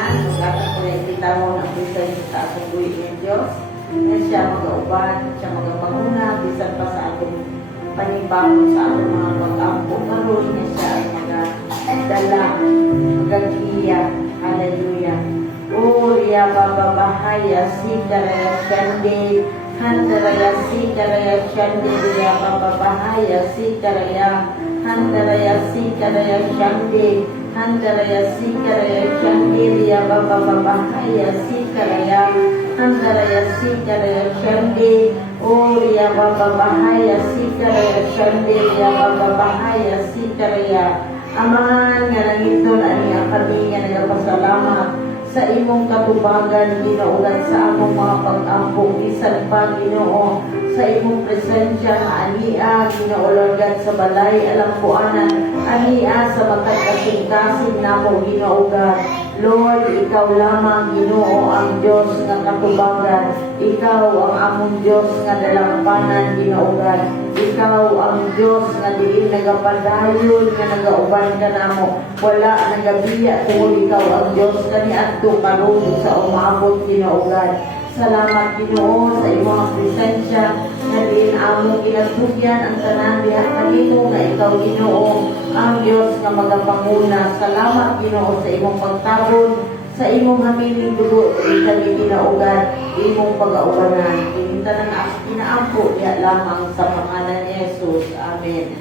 tanan, magkatang ko na ititawon ang bisan sa taas ng buhay ng Diyos, na siya mag-auban, siya mag-panguna, bisan pa sa atong panibangon sa atong mga pag-ampo, karoon na siya ay mag-dala, mag-giya, hallelujah. Uriya bababahaya, sikaraya shande, handaraya sikaraya shande, riya bababahaya, sikaraya, handaraya sikaraya shande, handaraya sikaraya shande, riya bababahaya, sikaraya, handaraya sikaraya shande, Uriya bababahaya, sikaraya shande, riya bababahaya, sikaraya. Amahan nga nangiton ani kami nga nagapasalamat sa imong katubagan, Ginoo, sa among mga pag-ampong bisan pa, Ginoo, sa imong presensya nga ania, Ginoo, Lord God, sa balay alam ko anan ania sa matag kasing-kasing namo, Ginoo God. Lord, ikaw lamang, Ginoo, ang Diyos nga katubagan. Ikaw ang among Diyos nga dalampanan, Ginoo God. Ikaw ang Diyos nga diin nagapadayon nga nagauban ka namo. Wala nagabiya kung ikaw ang Diyos kaniadto karon sa umabot, Ginoo God. Salamat, Ginoo, sa imong presensya nga diin among ginatugyan ang tanan diha kanimo nga ikaw, Ginoo, ang Diyos nga magapanguna. Salamat, Ginoo, sa imong pagtabon, sa imong hamiling dugo, kami ginaugan, imong pag-aubanan. Ininta ng kinaampo diha lamang sa pangalan ni Jesus. Amen.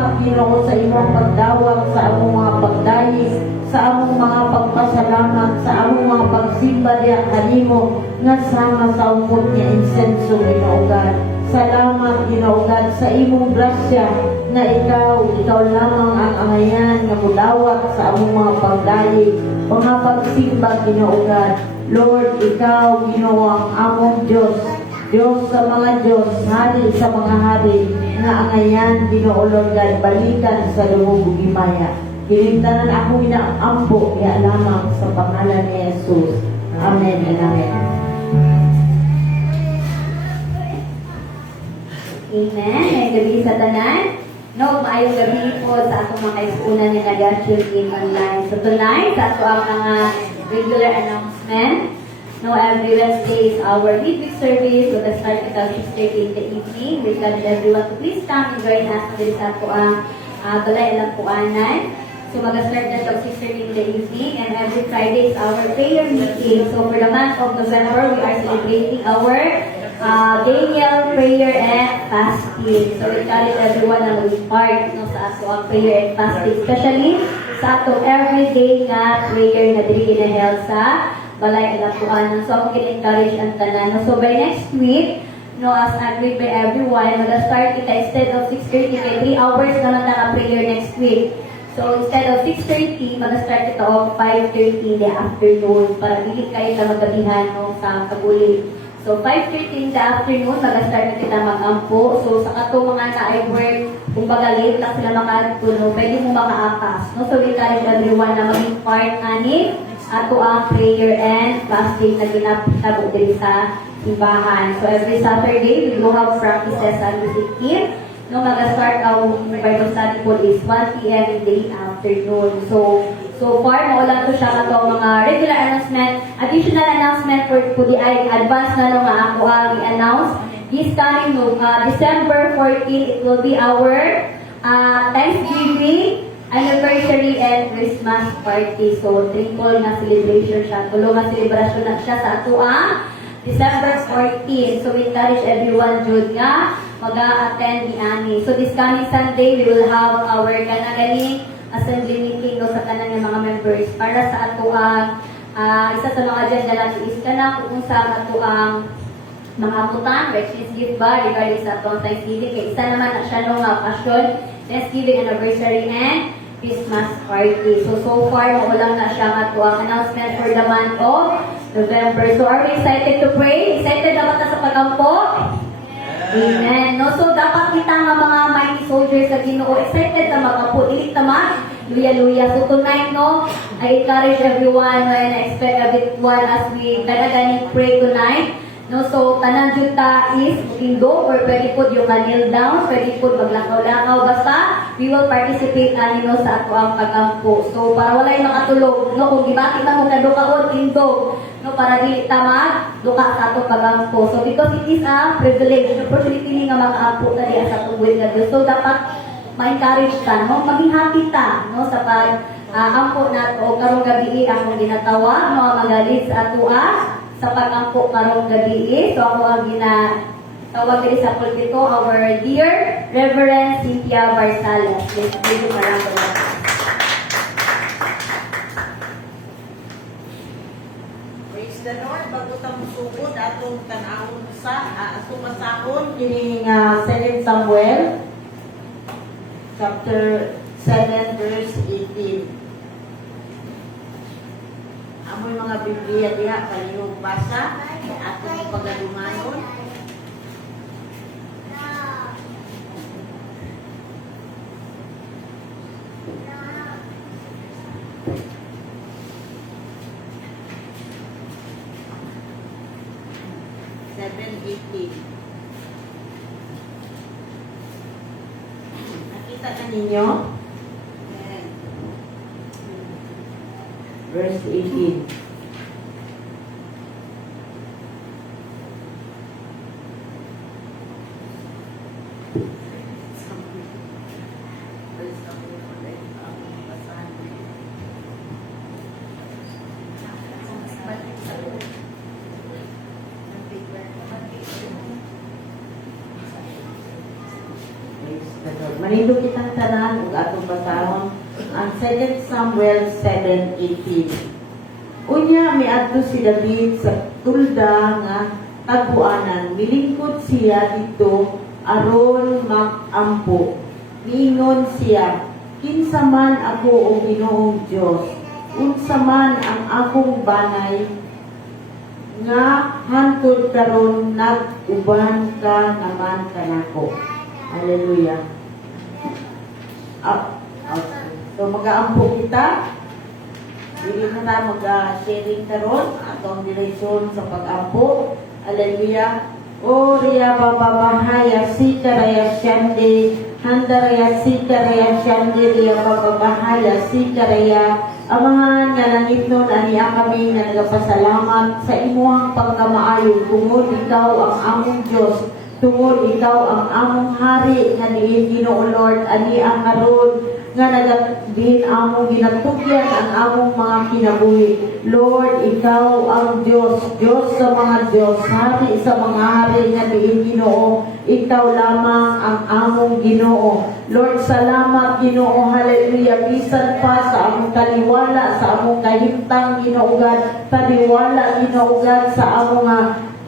Salamat, Ginoo, sa imong pagdawat sa among mga pagdayis, sa among mga pagpasalamat, sa among mga pagsimba diha kanimo nga sama sa ungkot nga insenso, Ginoo God. Salamat, Ginoo God, sa imong grasya na ikaw lamang ang angayan nga mudawat sa among mga pagdayis, mga pagsimba, Ginoo God. Lord, ikaw, Ginoo, ang among Diyos, Diyos sa mga Diyos, hari sa mga hari, nga angayan, Ginoo Lord God, balikan sa lubong bugimaya. Kinintanan ako inaampo, ya lamang sa pangalan ni Jesus. Amen and amen. Amen. Ngayong gabi sa tanan. No, maayong gabi po sa akong mga kaisunan ni nag-tune in online. So tonight, sa ato ang mga regular announcement. No, every Wednesday is our midweek service with the start at 6:30 in the evening. We encourage everyone to please come and join us dito sa ato ang balay alam puanan. So mag-start na siya 6:30 in the evening, and every Friday is our prayer meeting. So for the month of November, we are celebrating our Daniel prayer and fasting. So we encourage everyone na mag-part no, sa ato ang prayer and fasting, especially sa ato everyday nga prayer na dili ginaheld sa balay alapuan. So ako kin-encourage ang tanan. No? So by next week, no, as agreed by everyone, mag-start kita instead of 6:30 kay 3 hours naman na prayer next week. So instead of 6:30, mag-start kita of 5:30 in the afternoon para dili kayo ka magabihan no, sa kabuli. So 5:30 in the afternoon, mag-start na kita mag-ampo. So sa kato mga na-work, kung baga late lang sila makatuno, pwede mo makaapas. No? So we encourage everyone na maging part ani ato ang prayer and fasting na ginapitabo din sa simbahan. So every Saturday, we will have practices sa music team. No, mag-start ang Bible study po is 1 p.m. in the afternoon. So far, maulan ko siya kato mga regular announcement. Additional announcement for the advance na nung ako ang i-announce. This coming December 14, it will be our Thanksgiving anniversary and Christmas party. So, triple na celebration siya. Tulo nga celebration na siya sa ato ang December 14. So, we encourage everyone jud nga mag-attend ni Ani. So, this coming Sunday, we will have our kanagaling assembly meeting no, sa kanan ng mga members para sa ato ang isa sa mga agenda lang is kanang kung sa ato ang mga amutan, which is gift ba regarding sa atong Thanksgiving. Kaya isa naman na siya nung occasion, Thanksgiving anniversary and Christmas party. So far, maulang na siya nga to ang announcement for the month of November. So, are we excited to pray? Excited na ba ta sa pagampo? Amen. No, so dapat kita nga mga mighty soldiers sa Ginoo excited na magapo. Dili ta man luya-luya. So tonight, no, I encourage everyone and I expect everyone as we ganaganing pray tonight. No, so tanan jud ta is indog or pwede po yung kneel down, pwede po maglakaw-lakaw, basta we will participate no, sa ato ang pagampo. So para walay makatulog, no, kung gibati na mo kadukaon indog, no, para dili ta magduka sa ato pagampo. So because it is a privilege, opportunity ni nga makaampo ta diha sa tubuh nga Dios. So dapat ma-encourage ta, no, maging happy ta, no, sa pag ampo nato karong gabi akong ginatawag mga magalit sa ato sa pag-ampo karong gabi. So ako ang ginatawag diri sa pulpito, our dear Reverend Cynthia Barsalas. Please give you maraming salamat. Praise the Lord. Bago ta musugod atong tan-awon sa atong masahon kini nga 2 Samuel chapter 7 verse 18. Amoy mga Biblia diha kaniyong basa atong pagadumanon. Nakita ka ninyo? Verse 18. Manindo kitang tanan ug atong basahon ang 2 Samuel 7:18. Unya miadto si David sa tulda nga tagpuanan, milingkod siya dito aron magampo. Miingon siya, kinsa man ako o Ginoong Dios, unsa man ang akong banay nga hantod karon nag-uban ka naman kanako. Hallelujah. So mag-aampo kita. Dili na tayo mag-sharing karon atong direksyon sa pag-ampo. Hallelujah. O riya bababahaya sikaraya syande, handaraya sikaraya syande, riya bababahaya sikaraya. Amahan nga nangitnon aniya kami nga nagapasalamat sa imuhang pagkamaayo tungod ikaw ang among Dios, tungod ikaw ang among hari nga diin Ginoo Lord ani ang karon nga nagabihin among ginatugyan ang among mga kinabuhi. Lord, ikaw ang Diyos, Diyos sa mga Diyos, hari sa mga hari nga diin Ginoo. Ikaw lamang ang among Ginoo. Lord, salamat Ginoo, hallelujah. Bisan pa sa among taliwala, sa among kahimtang Ginoogan, taliwala Ginoogan sa among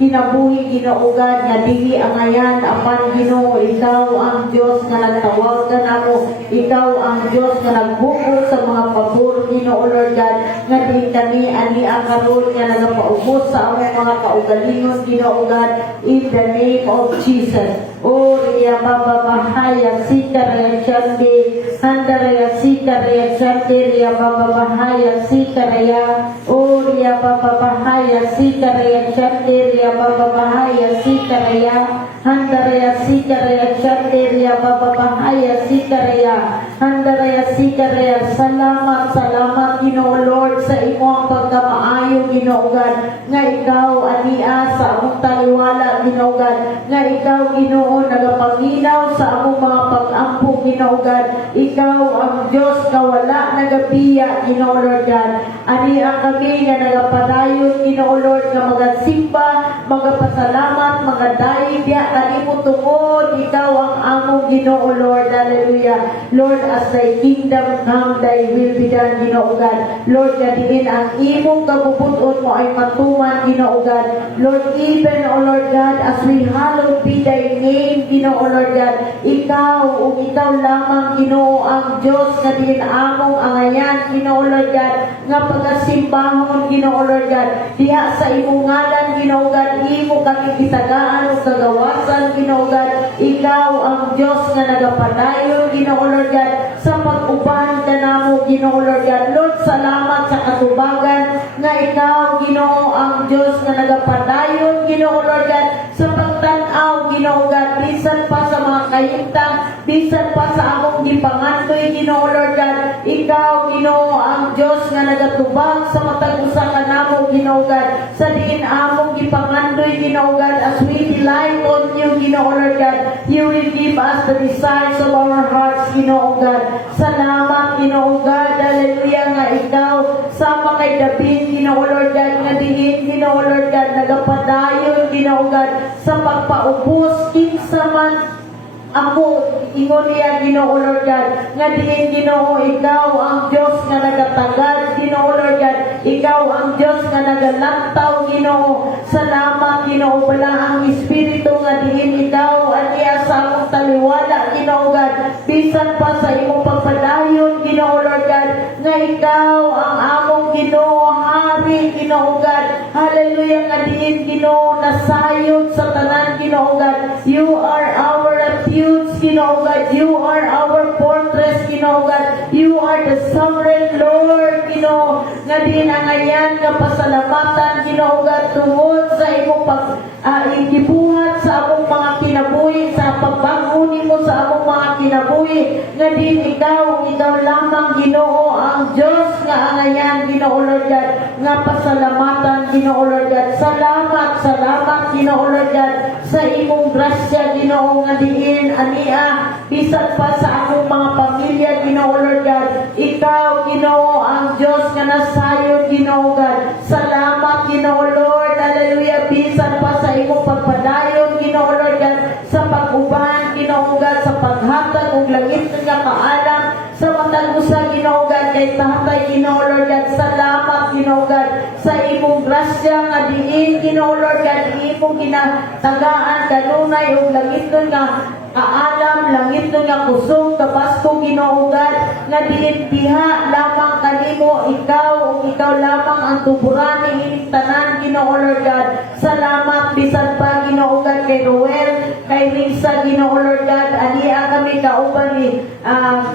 kinabuhi Ginoogan nga dili angayan apan Ginoo, ikaw ang Dios nga nagtawag kanamo, ikaw ang Dios nga nagbukod sa mga pabor Ginoo Lord God nga di kami ani karon nga nagapaubos sa among mga kaugalingon Ginoo God in the name of Jesus. O riya bababahaya sikaraya syande, handaraya sikaraya syande, riya bababahaya sikaraya. O riya bababahaya sikaraya syande, riya bababahaya sikaraya, handaraya sikaraya syande, riya bababahaya sikaraya, handaraya sikaraya. Salamat, salamat Ginoo Lord sa imong pagkamaayo Ginoo God nga ikaw ania sa among taliwala Ginoo God nga ikaw Ginoo nagapanginaw sa among mga pag-ampo Ginoo God. Ikaw ang Dios nga wala nagabiya Ginoo Lord God. Ani ang kami nga nagapadayon Ginoo Lord nga magasimba, magapasalamat, magadayon diya kanimo tungod ikaw ang among Ginoo Lord. Hallelujah. Lord, as thy kingdom come, thy will be done Ginoo God. Lord, nga diin ang imong kabubuton mo ay matuman Ginoo God. Lord, even O Lord God, as we hallowed be thy name Ginoo Lord God, ikaw o ikaw lamang Ginoo ang Dios nga din among angayan Ginoo Lord God nga pagasimbahon Ginoo Lord God diha sa imong ngalan Ginoo God, imo kami gitagaan ug kagawasan Ginoo God. Ikaw ang Dios nga nagapadayon Ginoo Lord God sa pag-uban kanamo Ginoo Lord God. Lord, salamat sa katubagan nga ikaw Ginoo ang Dios nga nagapadayon Ginoo Lord God sa pagtan-aw Ginoo God bisan pa sa mga kahimtang, bisan pa sa among gipangandoy Ginoo Lord God. Ikaw Ginoo ang Dios nga nagatubag sa matag usa kanamo Ginoo God sa diin among gipangandoy Ginoo God. As we delight on you Ginoo Lord God, you will give us the desires of our hearts Ginoo God. Salamat Ginoo God, hallelujah nga ikaw sama kay David Ginoo Lord God nga diin Ginoo Lord God nagapadayon Ginoo God sa pagpaubos kinsa man ako ingon niya Ginoo Lord God nga diin Ginoo ikaw ang Dios nga nagatagad Ginoo Lord God, ikaw ang Dios nga nagalantaw Ginoo. Salamat Ginoo, wala ang espiritu nga diin ikaw aniya sa among taliwala Ginoo God bisan pa sa imong pagpadayon Ginoo Lord God nga ikaw ang among Ginoo hari Ginoo God. Hallelujah nga diin Ginoo nasayod sa tanan Ginoo God. You are our refuge Ginoo God. You are our fortress Ginoo God. You are the sovereign Lord Ginoo nga diin ang ayan nga pasalamatan Ginoo God tungod sa imong gibuhat sa among mga kinabuhi, sa pagbangon mo sa among mga kinabuhi nga diin ikaw lamang Ginoo ang Dios nga angayan Ginoo Lord God nga pasalamatan Ginoo Lord God. Salamat, salamat Ginoo Lord God sa imong grasya Ginoo nga diin ania bisan pa sa among mga pamilya Ginoo Lord God. Ikaw Ginoo ang Dios nga nasayod Ginoo God. Salamat Ginoo Lord, hallelujah, bisan pa sa imong pagpadayon Ginoo Lord God sa pag-uban Ginoo God sa paghatag og langit kay Tatay, Ginoo Lord God. Salamat, Ginoo God, sa imong grasya nga diin, Ginoo Lord God, imong ginatagaan kanunay ug langit nga kaalam, langit nga kusog, kabasko, Ginoo God, nga diin diha lamang kanimo, ikaw ug ikaw lamang ang tuburan ining tanan, Ginoo Lord God. Salamat bisan pa, Ginoo God, kay Roel, kay Risa, Ginoo Lord God, aniya kami kauban ni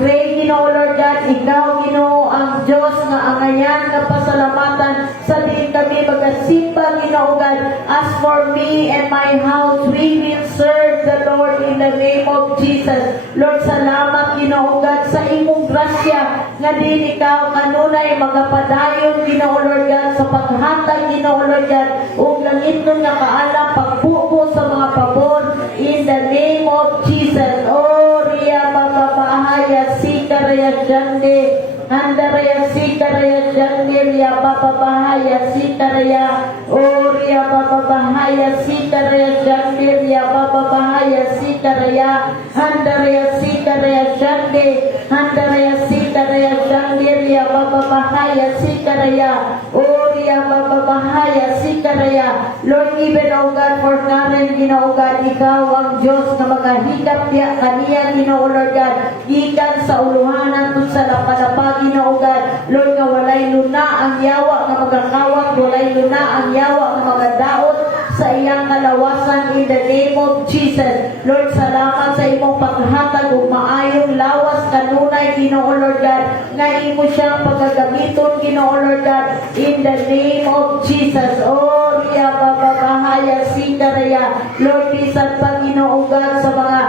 Gray, Ginoo Lord God, ikaw, Ginoo, ang Diyos nga angayan nga pasalamatan sa diin kami magasimba, Ginoo God. As for me and my house, we will serve the Lord in the name of Jesus. Lord, salamat, Ginoo God, sa imong grasya nga din ikaw kanunay magapadayon, Ginoo Lord God, sa paghatag, Ginoo Lord God, ug langit nun nga kaalam pagbubo sa mga pabor in the name of Jesus. Oh, Ria Babahaya Sikaraya Jande, Andaraya Sikaraya Jande, Ria Babahaya Sikaraya, oh Ria Babahaya Sikaraya Jande, Ria Babahaya Sikaraya, Andaraya Sikaraya Jande, Andaraya Sikaraya Jande, Ria Babahaya Sikaraya, oh Ria Babahaya Sikaraya. Lord, even, oh God, for Karen, Ginoo God, ikaw ang Diyos na magahigap diya kaniya, Ginoo Lord God, ikan sa uluhanan tun sa lapalapa, Ginoo God. Lord, nga walay luna ang yawa nga magakawag, walay luna ang yawa nga magadaot sa iyang kalawasan in the name of Jesus. Lord, salamat sa imong paghatag ug maayong lawas kanunay, Ginoo Lord God, nga imo siyang pagagamiton, Ginoo Lord God, in the name of Jesus. Oh, Ria Babahaya Sikaraya. Lord, bisan pa, Ginoo God, sa mga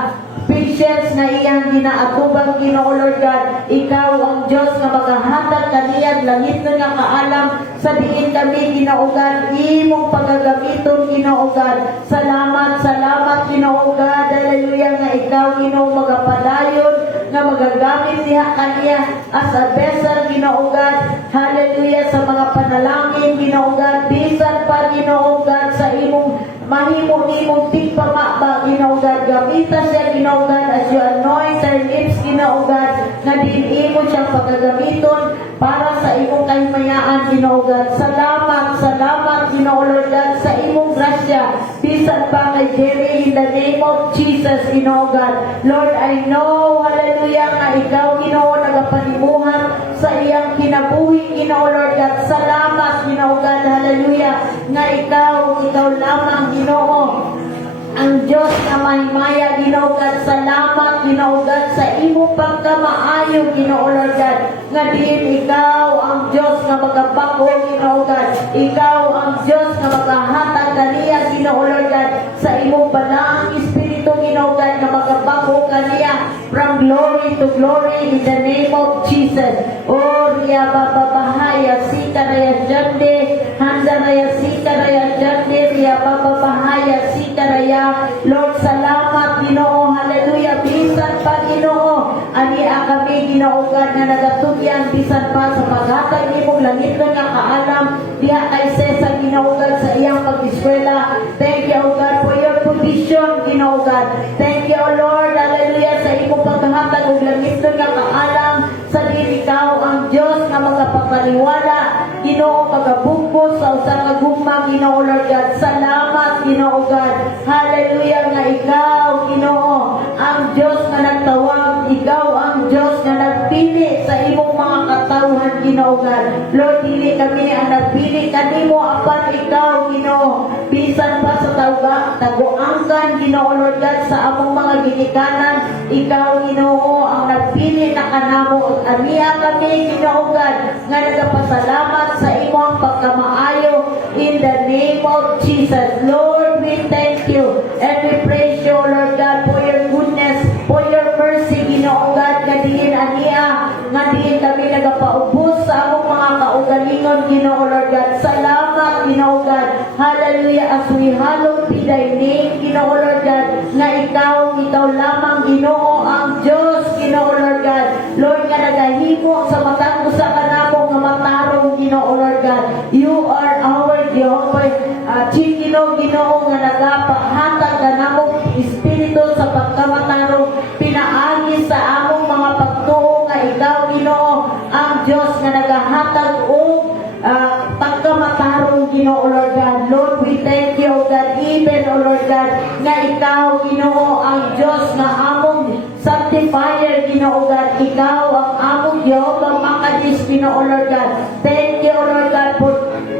patience na iyang ginaatubang, Ginoo Lord God, ikaw ang Diyos nga maghahatag kaniya langit nga kaalam sa diin kami, Ginoo God, imong pagagamiton, Ginoo God. Salamat, salamat, Ginoo God, hallelujah, nga ikaw, Ginoo, magapadayon nga magagamit diha kaniya as a vessel, Ginoo God, hallelujah, sa mga panalangin, Ginoo God, bisan pa, Ginoo God, sa imong mahimo-himong tigpamaba, Ginoo God, gamitan siya, Ginoo God, as you anoint her lips, Ginoo God, nga diin mo siyang pagagamiton para sa imong kahimayaan, Ginoo God. Salamat, salamat, Ginoo Lord God, sa imong grasya, bisan pa kay Jerry, in the name of Jesus, Ginoo God. Lord, I know, hallelujah, nga ikaw, Ginoo, nagapanimuhan sa iyang kinabuhi, Ginoo Lord God. Salamat, Ginoo God, hallelujah, nga ikaw lamang, Ginoo, ang Diyos na mahimaya, Ginoo God. Salamat, Ginoo God, sa imo pagkamaayo, Ginoo Lord God, nga diin ikaw ang Diyos na magabako, Ginoo God. Ikaw ang Diyos na maghahatag kaniya, Ginoo Lord God, sa imong balaang Espiritu, Ginoo God, na magabako kaniya from glory to glory in the name of Jesus. Oh, Ria Babahaya Sikaraya Jande, Handaraya Sikaraya Jande, Ria Babahaya Sikaraya. Lord, salamat, Ginoo, hallelujah, bisan pa, Ginoo, ania kami, Ginoo God, na nagatugyan, bisan pa sa paghatag imong langit nga kaalam diha kay Cesar, Ginoo God, sa iyang pag-eskwela. Thank you, O God, for your provision, Ginoo God. Thank you, O Lord, hallelujah, sa imong paghatag og langit nga kaalam sa dili ikaw ang Diyos nga magapapaliwala, Ginoo, magabugos sa usa nga gugma, Ginoo Lord God. Salamat, Ginoo God, hallelujah, nga ikaw, Ginoo, ang Diyos nga nagtawag, ikaw ang Diyos nga nagpili sa imong mga katawhan, Ginoo God. Lord, dili kami ang nagpili kanimo, apan ikaw, Ginoo, bisan pa sa taguangkan, Ginoo Lord God, sa among mga ginikanan, ikaw, Ginoo, ang nagpili na kanamo. Aniya kami, Ginoo God, nga nagapasalamat sa imong pagkamaayo in the name of Jesus. Lord, we thank you and we praise you, Lord God, for your goodness, for your mercy, Ginoo God, nga diin aniya, nga diin kami nagapaubos sa among mga kaugalingon, Ginoo Lord God. Salamat, Ginoo God, hallelujah, as we hallow be thy name, Ginoo Lord God, nga ikaw lamang, Ginoo, ang Diyos, Ginoo Lord God. Lord, nga nagahimo sa matang usa ka namo nga matarong, Ginoo Lord God. You are our Jehovah, Chief, Ginoo, nga nagapahatag ka namong Espiritu sa pagkamatarong, pinaagi sa among mga pagtuo nga ikaw, Ginoo, ang Diyos Jehovah Makadis, Ginoo Lord God. Thank you, Lord God, for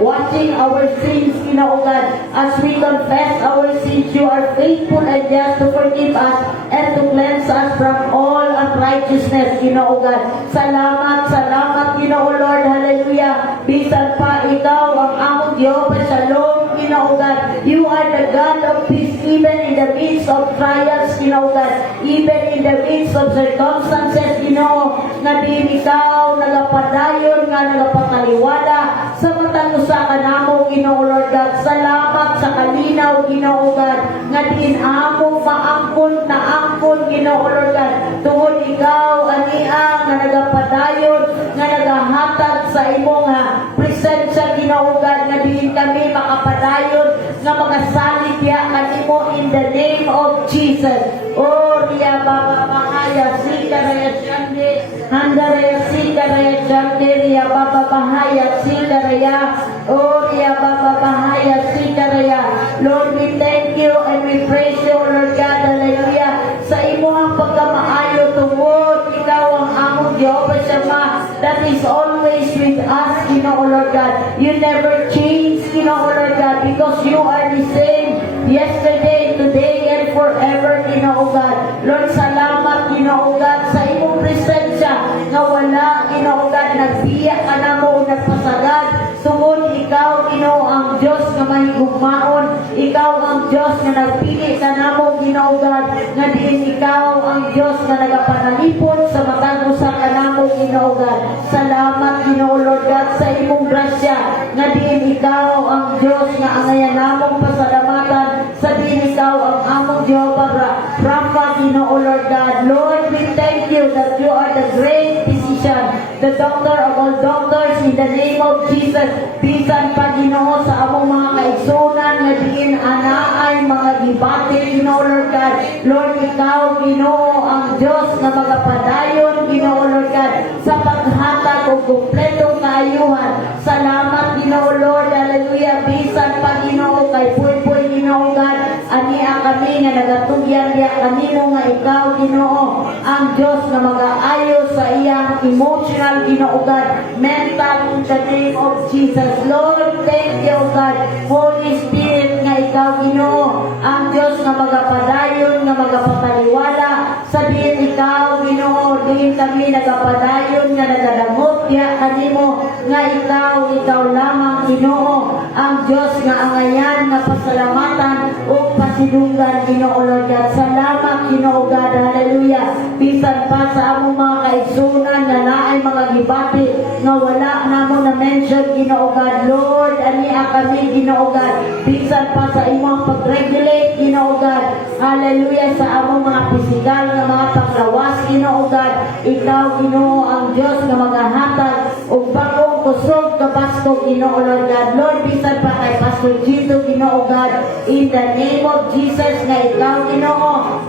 washing our sins, Ginoo God. As we confess our sins, you are faithful and just to forgive us and to cleanse us from all unrighteousness, Ginoo God. Salamat, salamat, Ginoo Lord. Hallelujah. Bisan pa ikaw ang among Jehovah Shalom, Ginoo God. You are the God of peace even in the midst of trials, Ginoo God. Even in the midst of circumstances, Ginoo, nga diin ikaw nagapadayon nga nagapataliwala sa matang usa ka namo, Ginoo Lord God. Salamat sa kalinaw, Ginoo God, nga diin amo maangkon na angkon, Ginoo Lord God. Tungod ikaw aniang nga nagapadayon nga nagahatag sa imong presensya, Ginoo God, nga diin kami makapadayon nga magasalig diha kanimo in the name of Jesus. Oh, Ria Baba Mahaya Sikaraya Shande, Handaraya Sikaraya Shande, Ria Baba Mahaya Sikaraya, oh, Ria Baba Mahaya Sikaraya. Lord, we thank you and we praise you, Lord God, hallelujah. Sa imo ang pagkamaayo tungod, ikaw ang among Jehovah Shammah, that is always with us, Ginoo Lord God. You never change, Ginoo Lord God, because you are the same yesterday, today, and forever, Ginoo God. Lord, salamat, Ginoo God, sa imong presensya nga wala, Ginoo God, nagbiya ka na mo, nagpasagad. Tungod ikaw, Ginoo, ang Diyos nga mahigugmaon. Ikaw ang Diyos nga nagpili ka na mo, Ginoo God, nga diin ikaw ang Diyos nga nagapanalipod sa matang usa ka na mo, Ginoo God. Salamat, Ginoo Lord God, sa imong grasya nga diin ikaw ang Diyos nga angayan namong pasalamatan, sa diin ikaw ang among Jehovah Rapha, Ginoo Lord God. Lord, we thank you that you are the great physician, the doctor of all doctors, in the name of Jesus. Bisan pa, Ginoo, sa among mga kaigsunan nga diin anaay mga gibati, Ginoo Lord God. Lord, ikaw, Ginoo, ang Diyos nga magapadayon, Ginoo Lord God, sa paghatag og kumpletong kaayuhan. Salamat, Ginoo Lord, hallelujah. Bisan pa, Ginoo, kay Puy-Puy, Ginoo God, ania kami nga nagatugyan diya kanimo nga ikaw, Ginoo, ang Diyos nga mag-aayo sa iyang emotional, Ginoo God, mental, in the name of Jesus. Lord, thank you, God. Holy Spirit nga ikaw, Ginoo, ang Diyos nga magapadayon, nga magapataliwala. Sabihin ikaw, Ginoo, diin kami nagapadayon, nga nagadamot diya kanimo, nga ikaw lamang, Ginoo, ang Diyos nga angayan, nga pasalamatan o pasidunggan, Ginoo Lord God. Salamat, Ginoo God, hallelujah. Bisan pa sa among mga kaigsunan na naay mga gibati nga wala namo na mention, Ginoo God. Lord, ania kami, Ginoo God. Bisan pa sa imong pag-regulate, Ginoo God, hallelujah, sa among mga pisikal nga mga panglawas, Ginoo God. Ikaw, Ginoo, ang Diyos nga maghahatag og bagong kusog kabasto, Ginoo Lord God. Lord, bisan pa kay Pastor Gito, Ginoo God, in the name of Jesus, nga ikaw, Ginoo,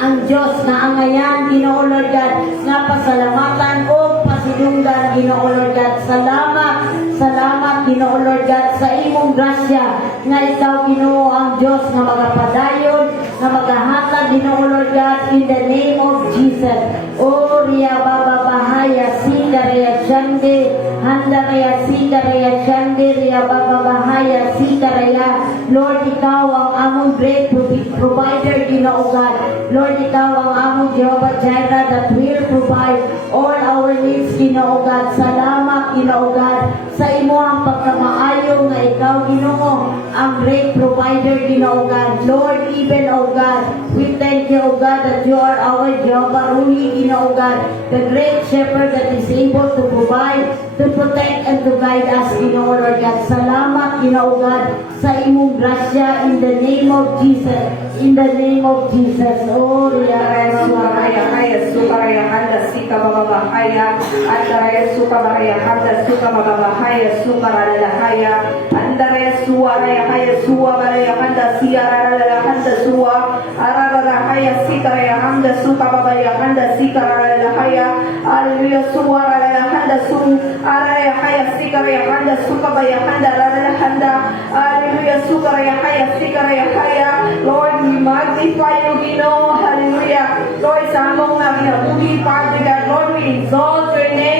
ang Diyos na angayan, Ginoo Lord God, nga pasalamatan o pasidunggan, Ginoo Lord God. Salamat, salamat, Ginoo Lord God, sa imong grasya, nga ikaw, Ginoo, ang Diyos nga magapadayon, nga maghahatag, Ginoo Lord God, in the name of Jesus. O Ria Baba Bahaya Sikaraya Shande, Handaraya Sikaraya Shande, Ria Baba Bahaya Sikaraya. Lord, ikaw ang among great provider, Ginoo God. Lord, ikaw ang among Jehovah Jireh that will provide all our needs, Ginoo God. Salamat, Ginoo God, sa imo ang pagkamaayo nga ikaw, Ginoo, ang great provider, Ginoo God. Lord, even, O God, we thank you, O God, that you are our Jehovah Ruhi, Ginoo God, the great shepherd that is able to provide, to protect, and to guide us, Ginoo Lord God. Salamat, Ginoo God, sa imong grasya, in the name of Jesus. In the name of Jesus. Oh, Andaraya sukaraya haya sukaraya handa sika bababahaya. Andaraya sukaraya handa suka bababahaya sukarala haya. Andaraya suaraya haya suaraya handa siarala handa suwa. Ararara haya sikaraya handa suka babaya handa sikarala haya. Hallelujah suarala handa su. Araya haya sikaraya handa suka babaya handa rala handa. Hallelujah sukaraya haya sikaraya haya. Lord, we magnify you, Ginoo. Hallelujah. Lord, sa among nabihabuhi, Father God, Lord, we exalt your name.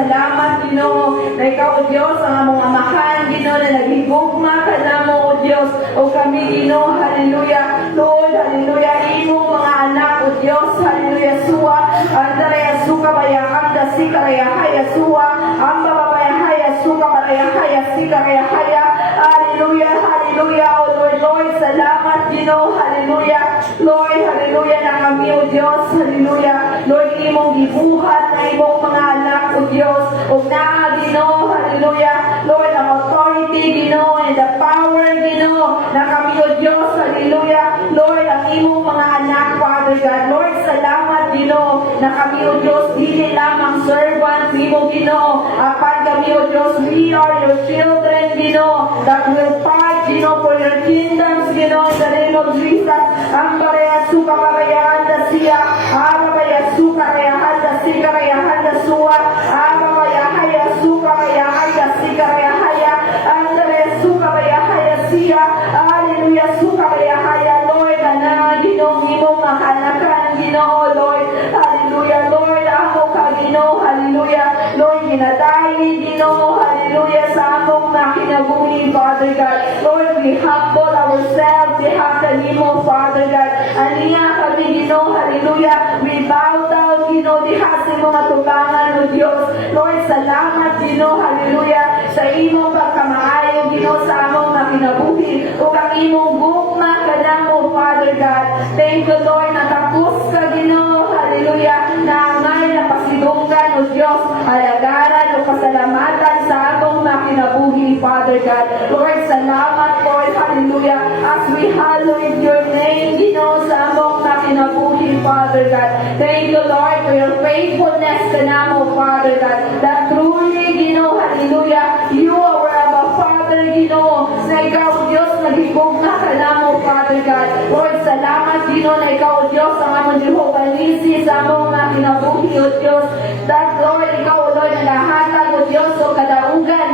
salamat, Ginoo, na ikaw, O Diyos, ang among amahan, Ginoo, na naghigugma ka namo, O Diyos, o kami, Ginoo, hallelujah, Lord, hallelujah, imo mga anak, O Diyos, hallelujah, suwa, andaraya suka bayahanda, sikaraya haya suwa, amba babayahaya suka bayahaya, sikaraya haya, hallelujah, hallelujah, O Lord, Lord, salamat, Ginoo, hallelujah, Lord, hallelujah, na kami, O Diyos, hallelujah, Lord, imong gibuhat na imong mga anak, O Diyos, o na, Ginoo, hallelujah, Lord, ang authority, Ginoo, and the power, Ginoo, na kami, O Diyos, hallelujah, Lord, ang imong mga anak, Father God, Lord, salamat, Ginoo, na kami, O Diyos, dili lamang servants, imong Ginoo, apan kami, O Diyos, we are your children, Ginoo, that will fight, Ginoo, for your kingdoms, Ginoo, in the name of Jesus, ang baraya suka barayanda siya, ababaya suka barayanda sika barayanda suwa, ababaya haya suka barayanda sika barayaya, andare suka barayaya siya, hallelujah, suka barayaya, Lord, na Ginoo, imong mahalakan, Ginoo, Lord, hallelujah, Lord, ako ka, Ginoo, hallelujah, Lord, ginadayi, Ginoo, hallelujah, sa among makinabuhi, Father God, Lord, we humble ourselves, we have the nimo, Father God, aniya kami, Ginoo, hallelujah, we bow down, Ginoo, diha sa mga tubangan, O Diyos, Lord, salamat, Ginoo, hallelujah, sa imong pagkamaayo, Ginoo, sa among makinabuhi, o kang imong gugma ka namo, Father God, thank you, Lord, natapos ka, Ginoo, hallelujah, na angay na pasidunggan, O Diyos, halagaran o pasalamatan sa among makinabuhi, Father God, Lord, salamat, Lord, hallelujah, as we hallow your name, Ginoo, sa among makinabuhi, Father God, thank you, Lord, for your faithfulness ka namo, Father God, that truly, Ginoo, hallelujah, you are our Father, Ginoo, na ikaw, Diyos, naghigog na ka namo, Father God, Lord, salamat, Ginoo, na ikaw, Diyos, ang among Jehovah Nisi, sa among makinabuhi, O Diyos, that, Lord, ikaw, Lord, nalahatag, O Diyos, o kadaugan,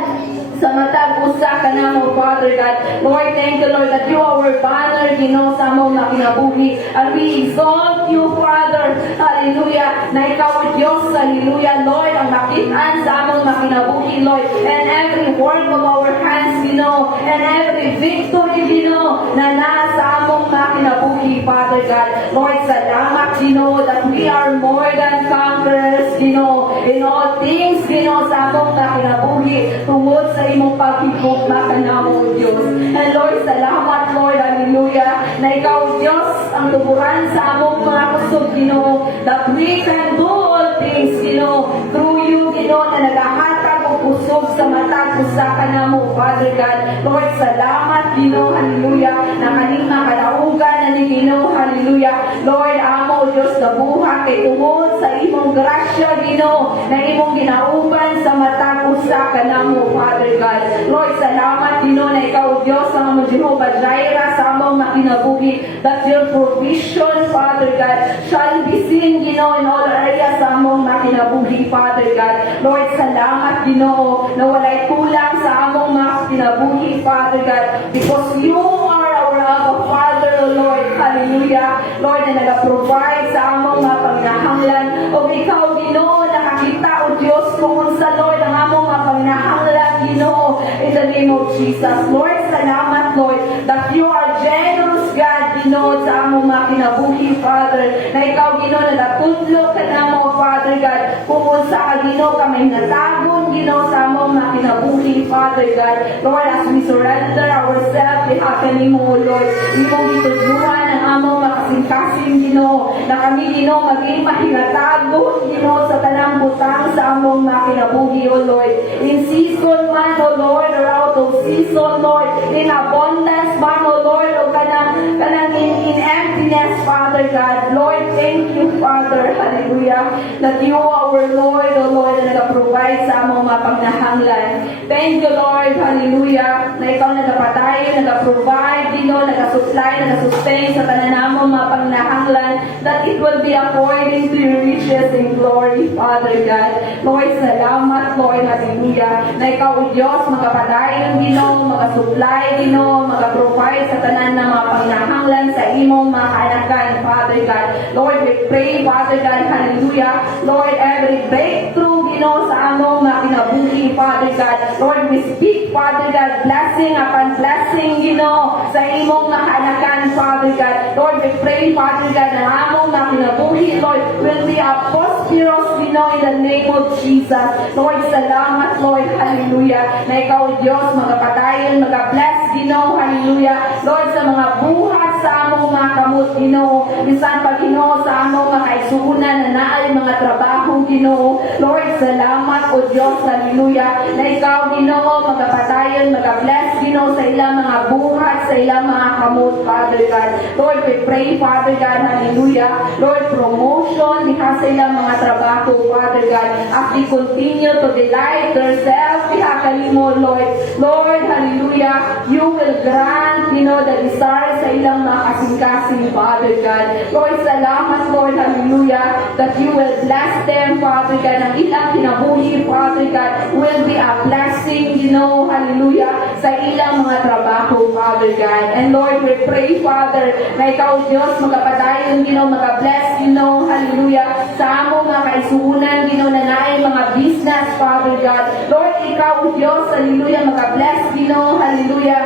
sa matag usa ka namo, Father God. Lord, thank you, Lord, that you are our banner, Ginoo, sa among makinabuhi. And we exalt you, Father, hallelujah, na ikaw, Diyos, hallelujah, Lord, ang makitaan sa among makinabuhi, Lord, and every work of our hands, Ginoo, and every victory, Ginoo, na nasa among makinabuhi, Father God. Lord, salamat, Ginoo, that we are more than conquerors, Ginoo, in all things, Ginoo, sa among makinabuhi, tungod sa imong paghigugma ka namo, Diyos. And Lord, salamat, Lord, hallelujah, na ikaw, Diyos, ang tuburan sa among mga kusog, Ginoo, that we can do all things, Ginoo, through you, Ginoo, na nagahatag o kusog sa matag usa ka namo, Father God. Lord, salamat, Ginoo, hallelujah, na kaning makadaugan na ni Ginoo, hallelujah. Lord, amo, Diyos, nabuhat kay tungod sa imong grasya, Ginoo, na imong ginauban sa matag usa ka namo, Father God. Lord, salamat, Ginoo, na ikaw, Diyos, ang among Jehovah Jireh, sa among makinabuhi, that your provision, Father God, shall be seen, Ginoo, in all areas sa among makinabuhi, Father God. Lord, salamat, Ginoo, na walay kulang sa among makinabuhi, Father God, because you are our Abba Father, O Lord, hallelujah. Lord, na nag-provide sa among mga panginahanglan, o ikaw, Ginoo, nakakita, O Diyos, kung sa Lord, ang among mga panginahanglan, Ginoo, in the name of Jesus. Lord, salamat, Lord, that you are generous, God, Ginoo, sa among mga kinabuhi, Father, na ikaw, Ginoo, na natudlo ka namo, Father God, kung sa ka, Ginoo, kami natagon, Ginoo, sa among mga kinabuhi, Father God. Lord, as we surrender ourselves, we have kanimo, Lord, imong itudluan ang among makasing-kasing, Ginoo, na kami, Ginoo, maging mahinatagon, Ginoo, sa tanang butang sa among mga kinabuhi, O Lord, in season man, O Lord, or out of season, Lord, in abundance man, O Lord, o kanang in emptiness, Father God. Lord, thank you, Father, hallelujah, that you are our Lord, O Lord, na nag-provide sa among mga pangnahanglan. Thank you, Lord, hallelujah, na ikaw nagapatay, nag-provide, Ginoo, nag-supply, nag-sustain sa tanan namong mga pangnahanglan, that it will be according to your riches in glory, Father God. Lord, salamat, Lord, hallelujah, na ikaw, O Diyos, magapadayon, Ginoo, mag-supply, Ginoo, mag-provide sa tanan ng mga pangnahanglan sa imong mga kaanakan, Father God. Lord, we pray, Father God, hallelujah, Lord, every breakthrough, Ginoo, sa among mga kinabuhi, Father God. Lord, we speak, Father God, blessing upon blessing, Ginoo, sa imong mga anakan, Father God. Lord, we pray, Father God, na among mga kinabuhi, Lord, will be a prosperous, Ginoo, in the name of Jesus. Lord, salamat, Lord, hallelujah, na ikaw, Diyos, magapatayon, magabless, Ginoo, hallelujah. Lord, sa mga buhat sa among mga kamot, Ginoo, bisan pa, Ginoo, sa among mga kaisunan na naay mga trabaho, Ginoo. Lord, salamat, O Diyos, hallelujah, na ikaw, Ginoo, magapatayon, magabless, Ginoo, sa ilang mga buhat, sa ilang mga kamot, Father God. Lord, we pray, Father God, hallelujah. Lord, promotion, diha sa ilang mga trabaho, Father God, as they continue to delight themselves, diha kanimo, Lord. Lord, hallelujah, you will grant, the desire sa ilang mga kasing-kasing, Father God. Lord, salamat, Lord, hallelujah, that you will bless them, Father God. Ang ilang kinabuhi, Father God, will be a blessing, hallelujah, sa ilang mga trabaho, Father God. And Lord, we pray, Father, na ikaw, Diyos, magapadayon, magabless, hallelujah, sa among mga kaisunan, na naay mga business, Father God. Lord, ikaw, Diyos, hallelujah, magabless, hallelujah,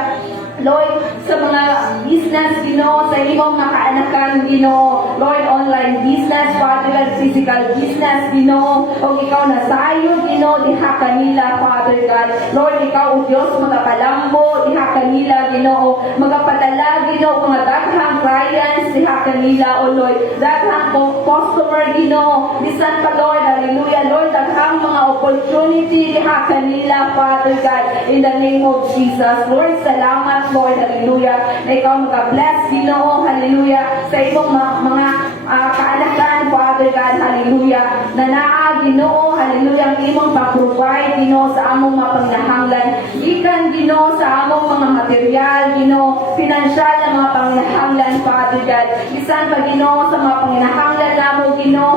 Lord, sa mga business, sa imong mga kaanakan, Lord, online business, Father God, physical business, o ikaw na sayo, diha kanila, Father God. Lord, ikaw, Diyos, magapalambo, diha kanila, magapadala, mga daghang clients, diha kanila, O Lord, daghang customer, bisan pa, Lord, hallelujah, Lord, daghang mga opportunity, diha kanila, Father God, in the name of Jesus. Lord, salamat, Lord, hallelujah, na ikaw mag-bless, hallelujah, sa ibang mga kaanakan, Father God, hallelujah, na naa, hallelujah, ang imong pa-provide, sa among mga panginahanglan, ikan, sa among mga material, financial na mga panginahanglan, Father God, bisan pa, sa mga panginahanglan namo,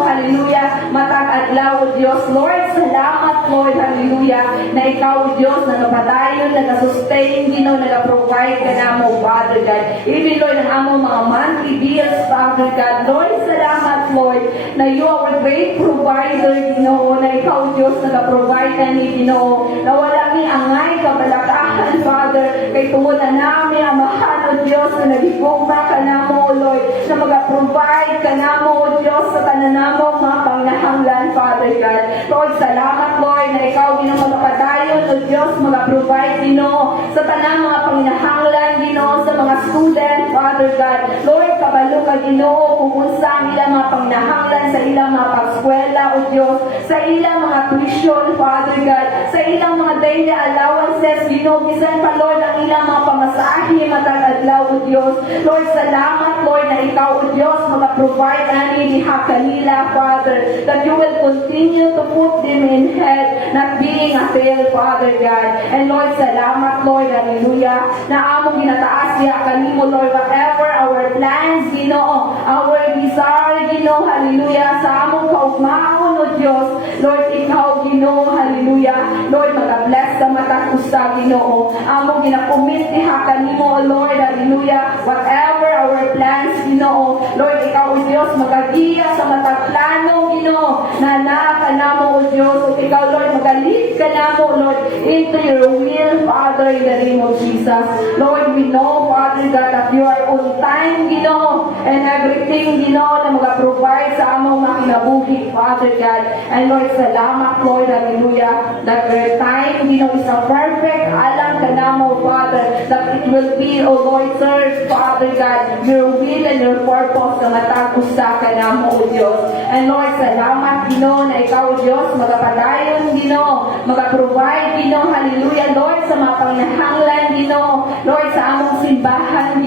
hallelujah, matag adlaw, Diyos. Lord, salamat, Lord, hallelujah, na ikaw, Diyos, nagapadayon, nagasustain, nagaprovide ka namo, Father God. Even, Lord, ang among mga monthly bills, Father God. Lord, salamat, Lord, na you are a great provider, na ikaw, Diyos, nagaprovide ka ni, na wala ni angay, kabalakahan, Father, kay tungod na namin, amahan, O Diyos, na nagigugma ka namo, Lord, na mag-provide ka namo, O Diyos, sa tananamo, mga pangnahanglan, Father God. Lord, salamat, Lord, na ikaw, magpapadayon, O Diyos, mag-provide, sa tanang mga panginahanglan, sa mga student, Father God. Lord, kabalo ka, kung unsa ang ilang mga panginahanglan sa ilang mga pagskwela, O Diyos, sa ilang mga tuition, Father God, sa ilang mga daily allowances, bisan pa, Lord, ang ilang mga pamasahe, matag adlaw, O Diyos. Lord, salamat, Lord, na ikaw, O Diyos, mag-provide ani diha kanila, Father, that you will continue to put them in health, not being a fail, Father God. And Lord, salamat, Lord, hallelujah, na among ginataas diha kanimo, Lord, whatever our plans, our desire, hallelujah, sa among kaugmaon, O Diyos, Lord, ikaw, hallelujah, Lord, mag-bless sa matag usa, among ginakomit diha kanimo, O Lord, hallelujah, whatever our plans, Lord, ikaw, O Diyos, magagiya sa matag plano, na namo, O Diyos, o ikaw, Lord, magalit ka namo, Lord, into your will, Father, in the name of Jesus. Lord, we know, Father God, that you are on time, and everything, na mag-provide sa among mga kinabuhi, Father God. And Lord, salamat, Lord, hallelujah, that your time, is a perfect, alam ka namo, Father, that it will be, O Lord, serve, Father God, your will and your purpose na matagusta ka namo, O Diyos. And Lord, salamat, na ikaw, Diyos, magapadayon, mag-provide, hallelujah, Lord, sa mga panginahanglan, Lord, sa among simbahan,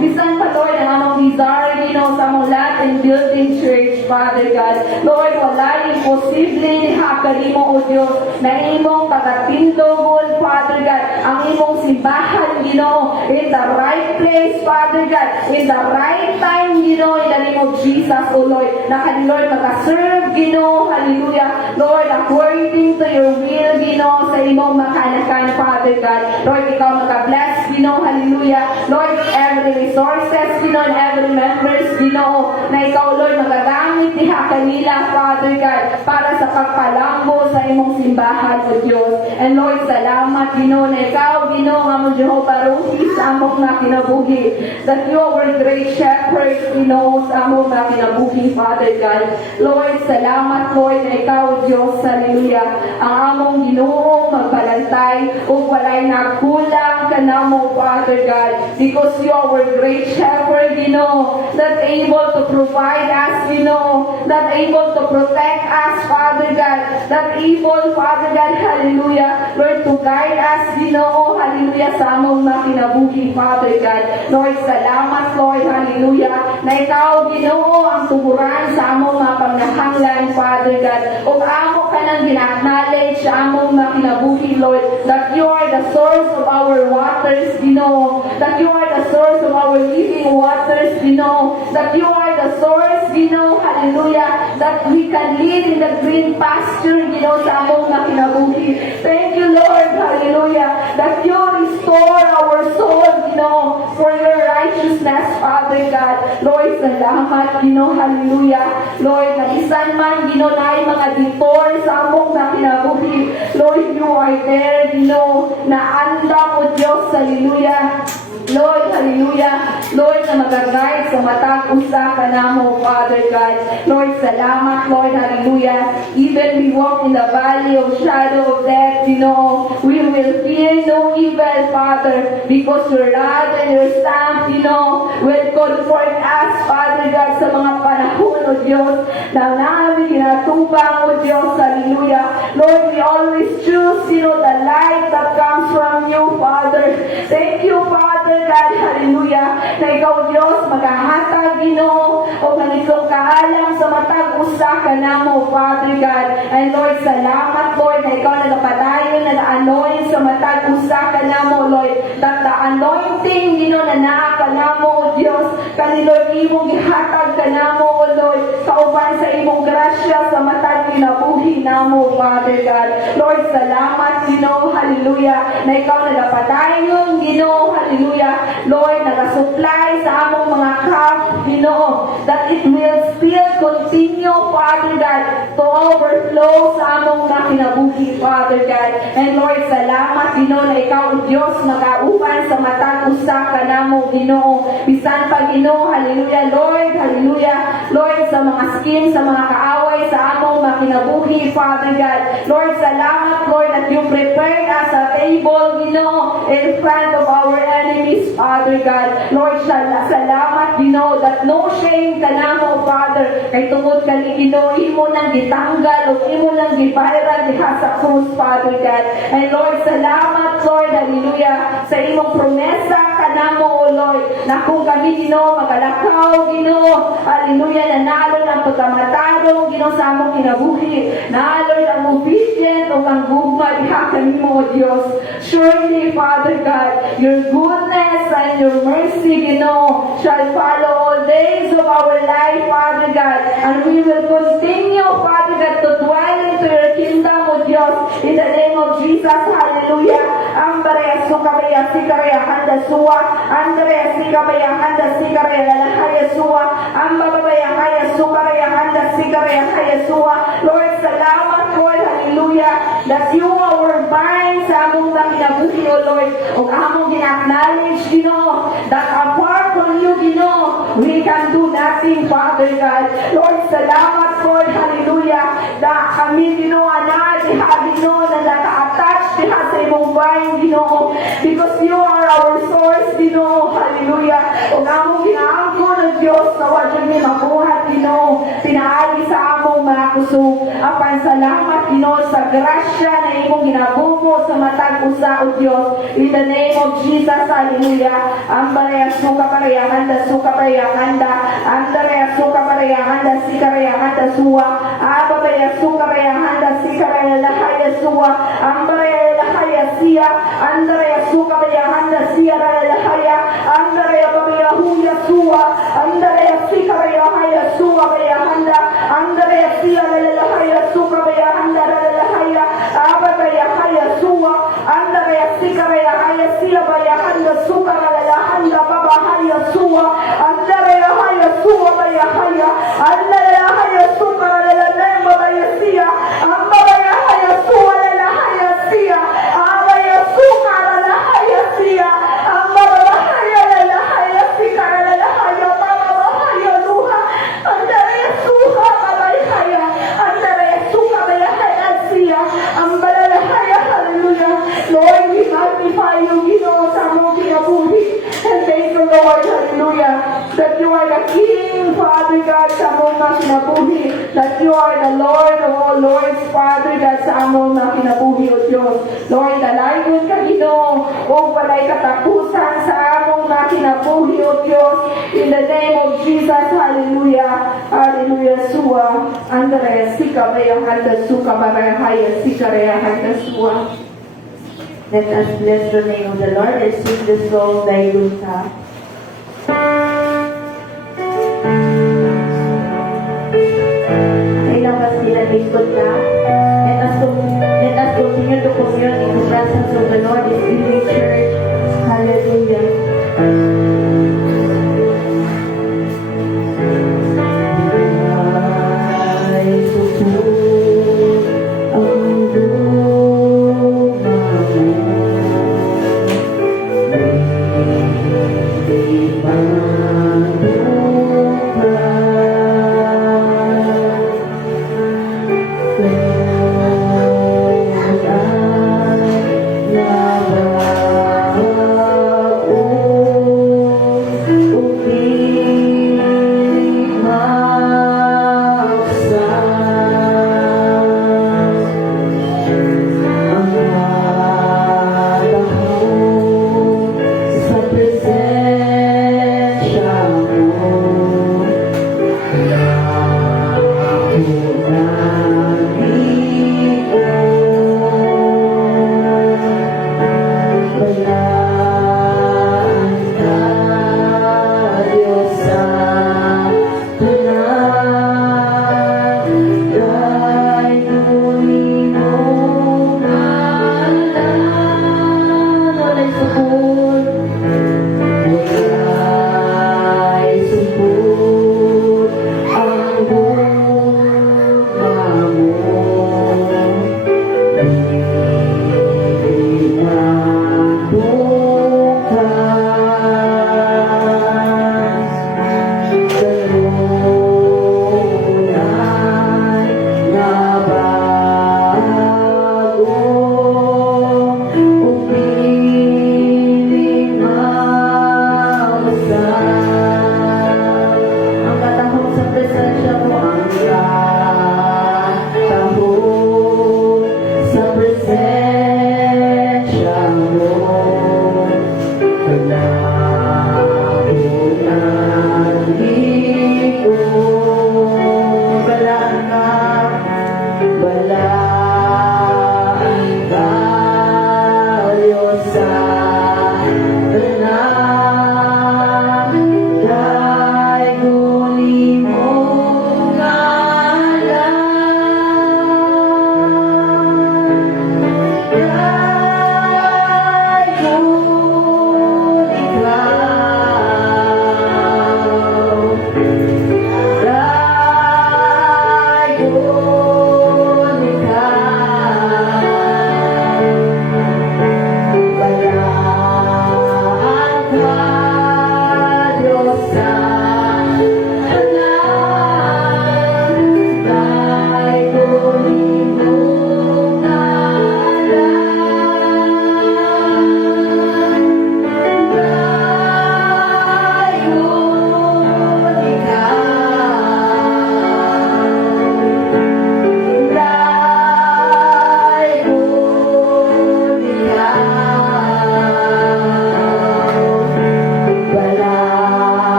bisan pa, Lord, ang among desire, sa among lot and building church, Father God. Lord, wala imposible ni kanimo, O Diyos, na imong pagkatindogol, Father God, ang imong simbahan, in the right place, Father God, in the right time, in the name of Jesus, O Lord, na Lord, makaserve, hallelujah, Lord, according to your will, sa imong makanakan, Father God. Lord, ikaw maka-bless, hallelujah, Lord, every resources, and every members, na ikaw, Lord, magagamit gamit diha kanila, Father God, para sa pagpalambo sa imong simbahan, O Diyos. And Lord, salamat, Ginoo, na ikaw, Ginoo, nga mo Jehovah Ruhi sa among mga kinabuhi. That you are great shepherd, Ginoo, sa among mga kinabuhi, Father God. Lord, salamat, Lord, na ikaw, Diyos, hallelujah, ang among Ginoo magbalantay ug walay nagkulang kanamo, Father God, because you are our great shepherd, Ginoo, that able to provide us, Ginoo, that able to protect us, Father God, that able, Father God, hallelujah, Lord, to guide us, Ginoo, hallelujah, sa among mga kinabuhi, Father God. Lord, salamat, Lord, hallelujah, na ikaw, Ginoo, ang tuguran sa among mga pangnahanglan, Father God, ug amo ka nang gina-acknowledge sa among mga kinabuhi, Lord, that you are the source of our waters, Ginoo, that you are the source of our living waters, Ginoo, that you are the source, Ginoo, hallelujah, that we can live in the green pasture, Ginoo, sa among mga kinabuhi. Thank you, Lord, hallelujah, that you restore our soul, Ginoo, for your righteousness, Father God. Lord, salamat, Ginoo, hallelujah. Lord, nagisan man, Ginoo, na ay mga detour sa among mga kinabuhi. Lord, you are there, Ginoo, na andam, O Diyos, hallelujah. Lord, hallelujah. Lord, na mag-guide sa matag usa ka namo, Father God. Lord, salamat, Lord, hallelujah. Even we walk in the valley of shadow of death, we will fear no evil, Father, because your rod and your staff, will comfort us, Father God, sa mga panahon, O Diyos, na namin ginatubang, O Diyos, hallelujah. Lord, we always choose, the light that comes from you, Father. Thank you, Father God, hallelujah, na ikaw, Diyos, maghahatag, Ginoo, o ganitong kaalam sa matag usa ka namo, Father God. And Lord, salamat, Lord, na ikaw nagapadayon na na-anoint sa matag usa ka namo, Lord, that the anointing, na naa ka namo, O Diyos, kanilor imong gihatag ka namo, O Lord, kauban sa imong grasya sa matag kinabuhi namo, Father God. Lord, salamat, Ginoo, hallelujah, na ikaw nagapadayon, Ginoo, hallelujah, Lord, nagasupply sa among mga cup, Ginoo, that it will still continue, Father God, to overflow sa among mga kinabuhi, Father God. And Lord, salamat, Ginoo, na ikaw, Diyos, mag-auban sa matag usa ka namo, Ginoo, bisan pa, Ginoo, hallelujah, Lord, hallelujah, Lord, sa mga scheme, sa mga kaaway, sa among mga kinabuhi, Father God. Lord, salamat, Lord, that you prepared us a table, Ginoo, in front of our enemies, Father God. Lord, salamat, Ginoo, that no shame ka namo, Father, kay tungod kani, Ginoo, imo nang gitanggal o imo nang gibayran diha sa krus, Father God. And Lord, salamat, Lord, hallelujah, sa imong promesa ka namo, O Lord, na kung kami, Ginoo, magalakaw, Ginoo, hallelujah, nanalo ng pagkamatarong, Ginoo, sa among kinabuhi, nalo ang obedient o ang gugma diha kanimo, O Diyos. Surely, Father God, your goodness and your mercy, Ginoo, shall follow all days of our life, Father God, and we will continue, Father God, to dwell into your kingdom, O Diyos, in the name of Jesus, hallelujah. Ambaraya sukabaya sikaraya handa suwa, Andrea sikabaya handa sikaraya lalahaya suwa, Ambababaya haya sukaraya handa sikaraya haya suwa. Lord, salamat, Lord, hallelujah, that you are vine sa among kinabuhi, O Lord, o among gina-acknowledge, Ginoo, that apart from you, Ginoo, we can do nothing, Father God. Lord, salamat, Lord, hallelujah, na kami, Ginoo, diha, Ginoo, na naka-attach diha sa imong vine, Ginoo, because you are our source, Ginoo, hallelujah, o among ginaangkon, O Diyos, na wadyang ni mabuhat, Ginoo, pinaagi sa among mga kusog. Apan salamat, Ginoo, sa grasya na imong ginabubo sa matag usa, O Diyos, in the name of Jesus, hallelujah. Ambaraya suka paraya handa suka paraya handa, Andrea suka paraya handa sikaraya handa suwa, Ababaya suka paraya handa sikaraya lahaya suwa, Ambaraya lahaya siya, Andrea suka paraya handa siya lahaya, Andrea babaya huya suwa, Andrea sikaraya haya suwa baya handa, Andrea siya lahaya suka baya handa lahaya, Ababaya haya suwa, Andrea sikaraya haya siya baya handa suka lahanda baba haya suwa, Andrea haya suwa baya haya, Andrea haya God, sa among mga kinabuhi, that you are the Lord of all Lords, Father God, sa among mga kinabuhi, O Diyos. Lord, kalayon ka, Ginoo, o walay katapusan sa among mga kinabuhi, O Diyos. In the name of Jesus, hallelujah, hallelujah, suwa, Andrea, sika, baya, handa, suka, baraya, haya, sika, raya, handa, suwa. Let us bless the name of the Lord and sing the song, Thy Good God. Kailang ka sila lingkod ka. Let us continue to commune in the presence of the Lord in Living Church. Hallelujah. Ay, susut ang luma mo. May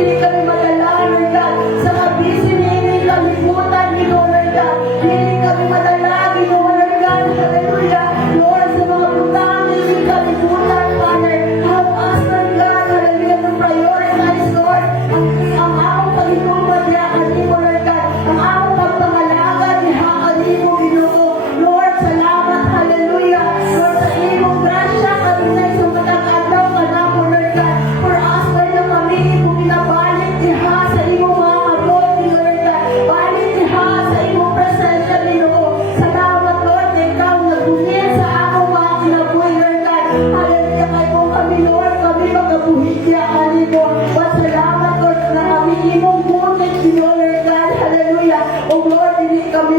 dili kami madala, Lord God, sa kabisi ni kalibutan, Ginoo, Lord God. Dili kami madala, Ginoo, Lord God, hallelujah. Lord, sa mga butang, dili kalibutan, Father. Help us, Lord God, hallelujah, to prioritize, Lord, ang among paghinumad niya, kanimo, Lord God. Ang among pagpangalaga niya, kanimo, Ginoo. Lord, salamat, hallelujah. Lord, sa imong grasya, kami na isang katag-adlaw ka namo, Lord God. For us, Lord, na kami, kung pinabalik niya sa imong mga kabot, Lord God. Balik niya sa imong presensya, Ginoo. Salamat, Lord, na ikaw nagbunyin sa among mga kinabuhi, Lord God. Hallelujah, kay kung kami, Lord, kami magabuhi niya, kanimo. But salamat, Lord, na kami imong bunit, Ginoo, Lord God. Hallelujah. O Lord, hindi kami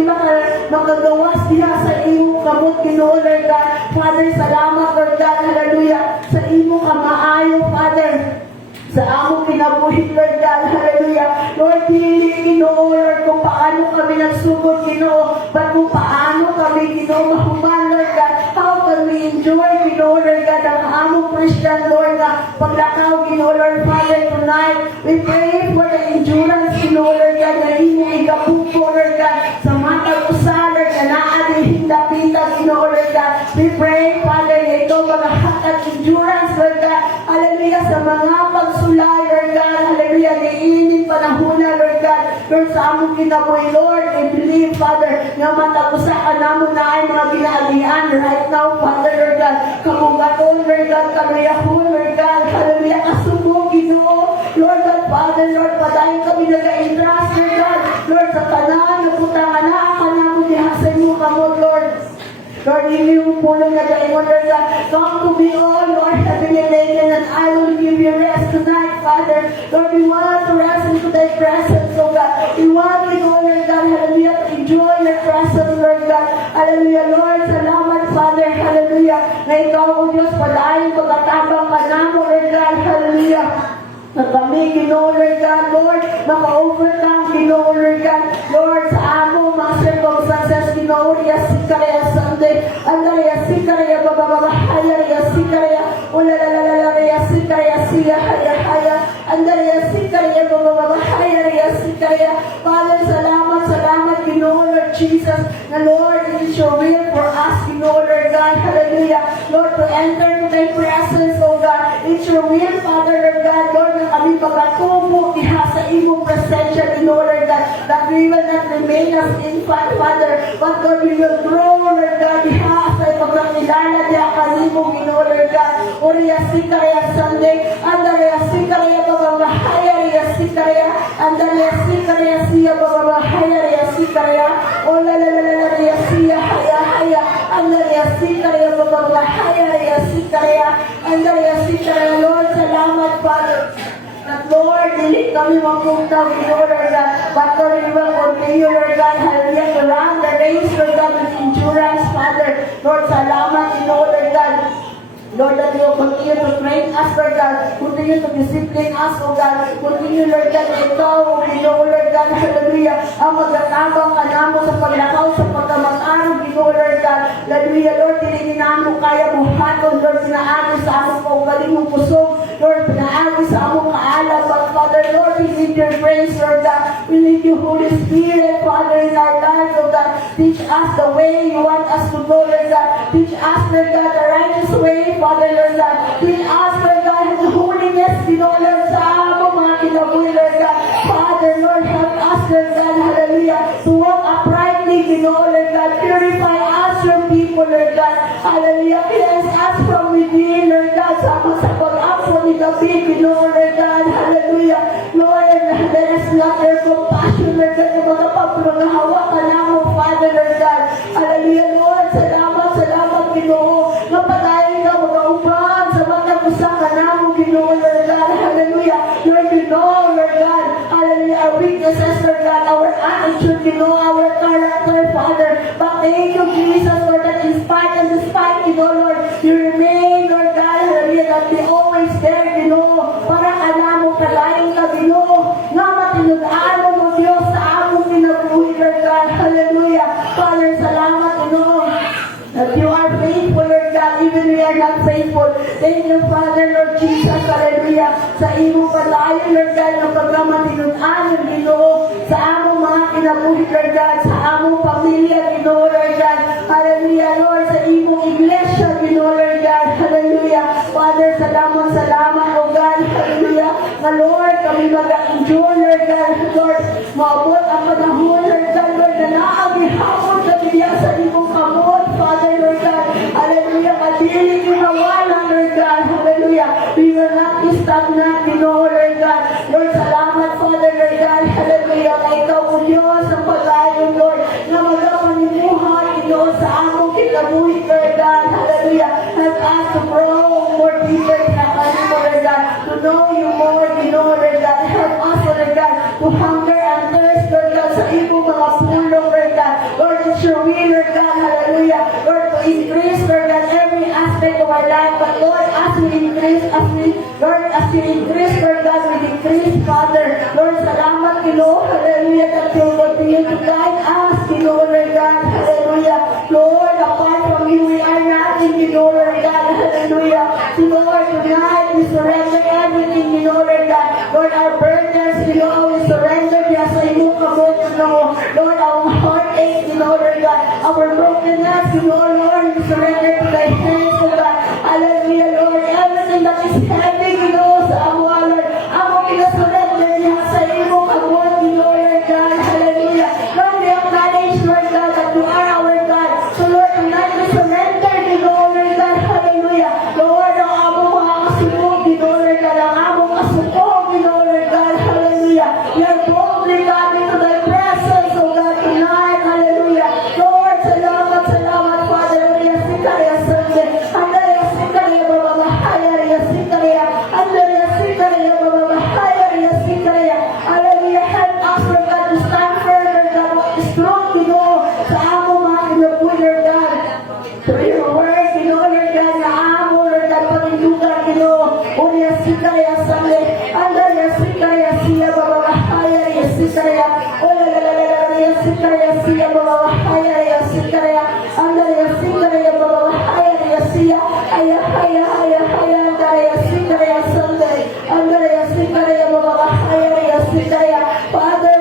makagawas niya sa imong kamot, Ginoo, Lord God. Father, salamat, Lord God. Hallelujah. Sa imong kamaayo, Father. Sa among kinabuhi, Lord God. Hallelujah. Lord, dili, Ginoo, Lord, kung paano kami nagsugod, Ginoo. But kung paano kami, Ginoo, mahuman, Lord God. How can we enjoy, Ginoo, Lord God, ang among Christian, Lord, na paglakaw, Ginoo, Lord, Father, tonight. We pray for the endurance, Ginoo, Lord God, na imong ikapupo, Lord God, sa matag usa, Lord, na naadihing dapitan, Ginoo, Lord God. We pray, Father, na ito mga hatag endurance, Lord God. Hallelujah, sa mga pagsulay, Lord God. Hallelujah, niinit panahon na, Lord God. Lord, sa among kinabuhi, Lord, I believe, Father, nga matagusa ka namo na ay mga ginaagian right now, Father, Lord God. Kamugaton, Lord God, kamayahon, Lord God. Hallelujah, kasubong, Ginoo. Lord God, Father, Lord, padayon kami nag-a-interest, Lord God. Lord, sa tanan, naputangan na, ka namo dihasay mo kamot, Lord. Lord, hindi mo pulong na daimon, Lord God. Come to me, oh Lord, heavenly Lady, and I will give you rest tonight, Father. Lord, we want to rest into thy presence, oh God. We want to go, Lord God, hallelujah, to enjoy your presence, Lord God. Hallelujah, Lord, salamat, Father, hallelujah. Na ikaw, oh Diyos, padayon, pagkatabang ka namo, Lord God, hallelujah. Na kami, Ginoo, Lord God, Lord, maka-overcome, Ginoo, Lord God, Lord, sa amo, mga circumstances, Ginoo, Ria Sikaraya Sunday, Anda Ria Sikaraya Bababahaya, Ria Sikaraya, Ulalalala, Ria Sikaraya Siya, Haya, Haya, Anda Ria Sikaraya Bababahaya, Ria Sikaraya. Father, salamat, salamat, Ginoo, Lord Jesus, na Lord, it is your will for us, Ginoo, Lord God, hallelujah, Lord, to enter into thy presence, oh God, it's your will, Father, Lord God, Lord, na kami pagkatubo diha sa imong presensya, Ginoo, Lord God, that we will not remain as infant, Father, but Lord, we will grow, Lord God, diha sa pagkakilala diha kanimo, Ginoo, Lord God. Uriya Sikaraya Sunday, Andariya Sikaraya Bababahaya, Riya Sikaraya, Andariya Sikaraya Siya Bababahaya, Riya Sikaraya, Olalalala, Riya Siya, Haya, Haya, Andariya Sikaraya Bababahaya, Riya Sikaraya, Andariya Sikaraya. Lord, salamat, Father. That Lord, dili kami magpunta, Lord God, but Lord, we will continue, Lord God, hallelujah, to run the race, Lord God, with endurance, Father. Lord, salamat, Lord God. Lord, that you will continue to train us, Lord God, continue to discipline us, oh God, continue, Lord God, ikaw, oh Lord God, hallelujah, ang magkatabang ka namo sa paglakaw, sa pagkamag-arong, Lord God, hallelujah, Lord, hindi mo kaya buhaton, Lord, pinaagi sa among paugaling mong pusong, Lord, pinaagi sa among kaalam, but Father, Lord, we need your grace, Lord God, we need your Holy Spirit, Father, in our lives, oh God, teach us the way you want us to go, Lord God, teach us, Lord God, the righteous way, Father, Lord God, teach us, Lord God, the holiness, Lord, sa among mga kinabuhi, Lord God, Father, Lord, help us, Lord God, hallelujah, to walk uprightly, Lord God, purify us, your people, Lord God, hallelujah, cleanse us from within, Lord God, sa pag-apo ni David, Lord God, hallelujah, Lord, let us not their compassion, Lord God, na mga pagpulungahawa ka namo, Father, Lord God, hallelujah, Lord, salamat, salamat, Ginoo, napadayon ka mag-auban sa mga kusang ka namo, Ginoo, Lord God, hallelujah, Lord, you know, Lord God, hallelujah, our weaknesses, Lord God, our attitude, you know, our character, Father, but thank you, Jesus, Lord, that in spite and despite, you know, Lord, you remain, Lord God, hallelujah, that we always there, you know, para ka namo, kalaing ka, Ginoo, nga matinugaan mo, Diyos, sa among kinabuhi, Lord God, hallelujah, Father, salamat, you know, that you are faithful, Lord God, even we are not faithful. Thank you, Father, Lord Jesus, hallelujah, sa imong palayo, Lord God, ng magkamatinunan yung Ginoo sa among mga kinabuhi, Lord God, sa among pamilya, Ginoo, Lord God. Hallelujah, Lord, sa imong iglesia, Ginoo, Lord God. Hallelujah. Father, salamat, O God. Hallelujah. Na Lord, kami mag-endure, Lord God. Lord, maabot ang panahon, Lord God, Lord, na naagihapon kami diya sa imong kamot, Father, Lord God. Hallelujah. Madiling ihawalan, Lord God. Hallelujah. We will not be stagnant, Ginoo, Lord God. Lord, salamat, Father, Lord God. Hallelujah. Na ikaw, O Diyos, ang pag-ayon, Lord, na magpanimuhay, Ginoo, sa among kinabuhi, Lord God. Hallelujah. Help us to grow more deeper in our life, Lord God. To know you more, Ginoo, Lord God. Help us, Lord God, to hunger and thirst, Lord God, sa imong mga pulong, Lord God. Lord, it's your will, Lord God. Hallelujah. Lord, to increase, Lord God, every aspect of our life. But Lord, as we increase, as we increase, Lord God, we decrease, Father. Lord, salamat, Ginoo. Hallelujah. That you will continue to guide us, Ginoo, Lord God. Hallelujah. Lord, apart from you, we are nothing, Ginoo, Lord God. Hallelujah. So Lord, tonight we surrender everything, Ginoo, Lord God. Lord, our burdens, Ginoo, we surrender diya sa imong kamot, Ginoo. Lord, our heartache, Ginoo, Lord God. Our brokenness, Ginoo, Lord, we surrender to thy hands, O God. Hallelujah, Lord. Everything that is heavy, Ginoo, sa awa, Lord. Among pinasurrender diya sa imong kamot, Ginoo, Lord God. Hallelujah. Lord, we acknowledge, Lord God, that you are our God. So Lord, tonight we surrender, Ginoo, Lord God. Hallelujah. Lord, ang among mga kasulog, Ginoo, Lord God. Ang among kasukog, Ginoo, Lord God. Hallelujah. We are boldly coming to thy presence, O God, tonight. Hallelujah. Lord, salamat, Father. Hallelujah. Sikaya Sunday. Hallelujah. Sikaya Baba Mahaya. Sikaya. Hallelujah. Sikaya Baba Mahaya. Sikaya. Hallelujah. Help us, Lord God, to stand firm, Lord God. What is strong, Ginoo, sa among mga kinabuhi, Lord God. Through your word, Ginoo, Lord God, na amo, Lord God, panindugan, Ginoo. Hallelujah. Sikaya Sunday. Hallelujah. Sikaya siya Baba Mahaya. Sikaya. Hallelujah. Sikaya siya Baba Mahaya. Sikaya. Hallelujah. Sikaya Baba Mahaya. Siya. Haya. Hallelujah. Sikaya Sunday. Hallelujah. Sikaya Baba Mahaya. Sikaya. Father,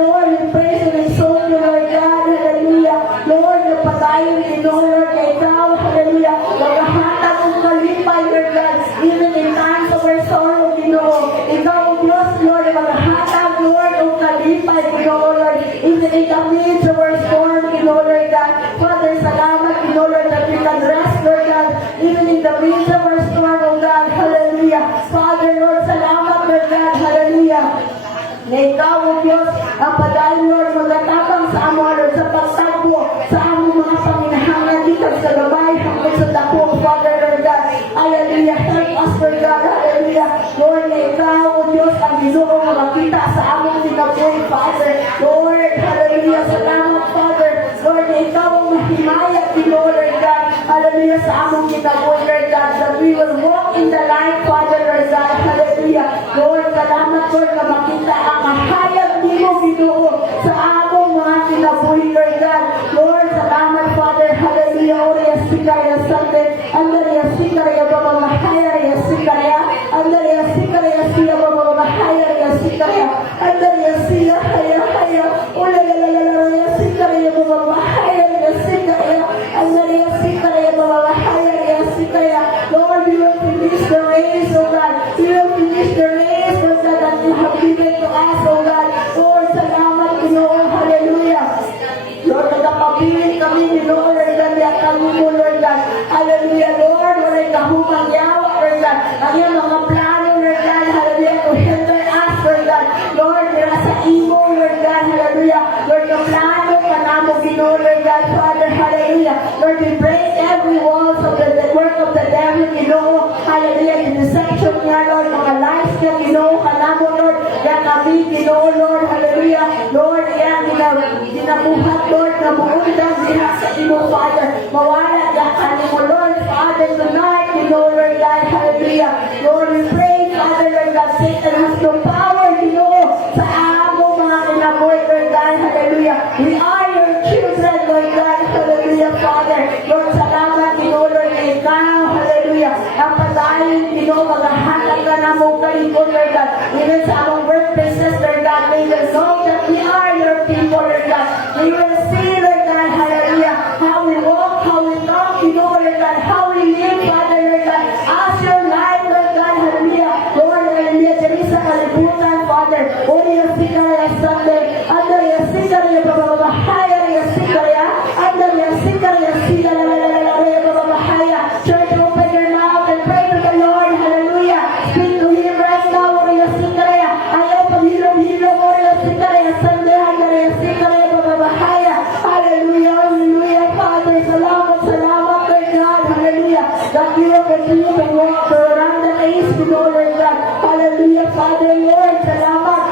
Lord, we praise and exalt you, Lord God. Hallelujah. Lord, napatayon, Ginoo, Lord, na ikaw. Hallelujah. Maghahatag kong kalipay, Lord God. Even in times of our sorrow, Ginoo. Ikaw, Diyos, Lord, maghahatag, Lord, kong kalipay, Ginoo, Lord. Even in the midst of our storm, Ginoo, Lord God. Father, salamat, Ginoo, Lord, that we can rest, Lord God. Even in the midst of our storm, oh God. Hallelujah. Father, Lord, salamat, Lord God. Hallelujah. Na ikaw, O Diyos, ang padayon, Lord, magtatapang sa amo, Lord, sa pagtagpo, sa among mga paminahangan dito sa gabay, hanggang sa dako, Father, Lord God. Hallelujah. Help us, Lord God. Hallelujah. Lord, na ikaw, O Diyos, ang Ginoo makita sa among kinabuhi, Father. Lord, hallelujah. Salamat, Father. Lord, na ikaw ang mahimaya, Ginoo, Lord God. Hallelujah. Sa among kinabuhi, Lord God, that we will walk in the light, Father, Lord God. Hallelujah. Lord, salamat, Lord, na makita ang mahayag nimo, Ginoo, sa among mga kinabuhi, Lord God. Lord, salamat, Father. Hallelujah. Oria sikaya Sunday. Andariya sikaya Baba Mahaya. Sikaya. Andariya sikaya siya Baba Mahaya. Sikaya. Andariya siya. Haya. Ula sikaya Baba Mahaya. Sikaya. Andariya sikaya Baba Mahaya. Sikaya. Lord, we will finish the race, O God. We will finish the race, O God, that you have given to us, O God. Lord, salamat, Ginoo. Hallelujah. Lord, nagkapabilin kami ni Lord, Lord God, at kami mo, Lord God. Hallelujah, Lord. Wala'y kahumang yawa, Lord God. Ang iyong mga plano, Lord God, hallelujah, to hinder us, Lord God. Lord, nila sa imo, Lord God, hallelujah. Lord, yung plano ka namo, Ginoo, Lord God, Father, hallelujah. Lord, we break every walls of the work of the devil, Ginoo, hallelujah, the deception niya, Lord, mga lies niya, Ginoo, kanamo, Lord, yan kami, Ginoo, Lord, hallelujah. Lord, yan, ginabuhat, Lord, na buundan diha sa imo, Father. Mawala yan kanimo, Lord, Father, tonight, Ginoo, Lord God, hallelujah. Lord, we pray, Father, Lord God, Satan has no power, Ginoo, sa among mga kinabuhi, Lord God, hallelujah. We are your children, Lord God, hallelujah, Father. Lord, salamat, Ginoo, Lord, na ikaw, hallelujah. Ang patayin, Ginoo, maghahatag ka na mong kalikon, Lord God. Even sa among work Oria Sikaraya Sunday, Andaria Sikaraya Babahaya, Sikaraya, Andaria Sikaraya Sikaraya Babahaya. Church, open your mouth and pray to the Lord. Hallelujah. Speak to Him right now, Oria Sikaraya. Ayaw paghilom-hilom, Oria Sikaraya Sunday, Andaria Sikaraya Babahaya. Hallelujah, hallelujah, Father. Salamat, salamat, Lord God. Hallelujah. That you will continue to walk around the east, Lord God. Hallelujah, Father, Lord. Salamat.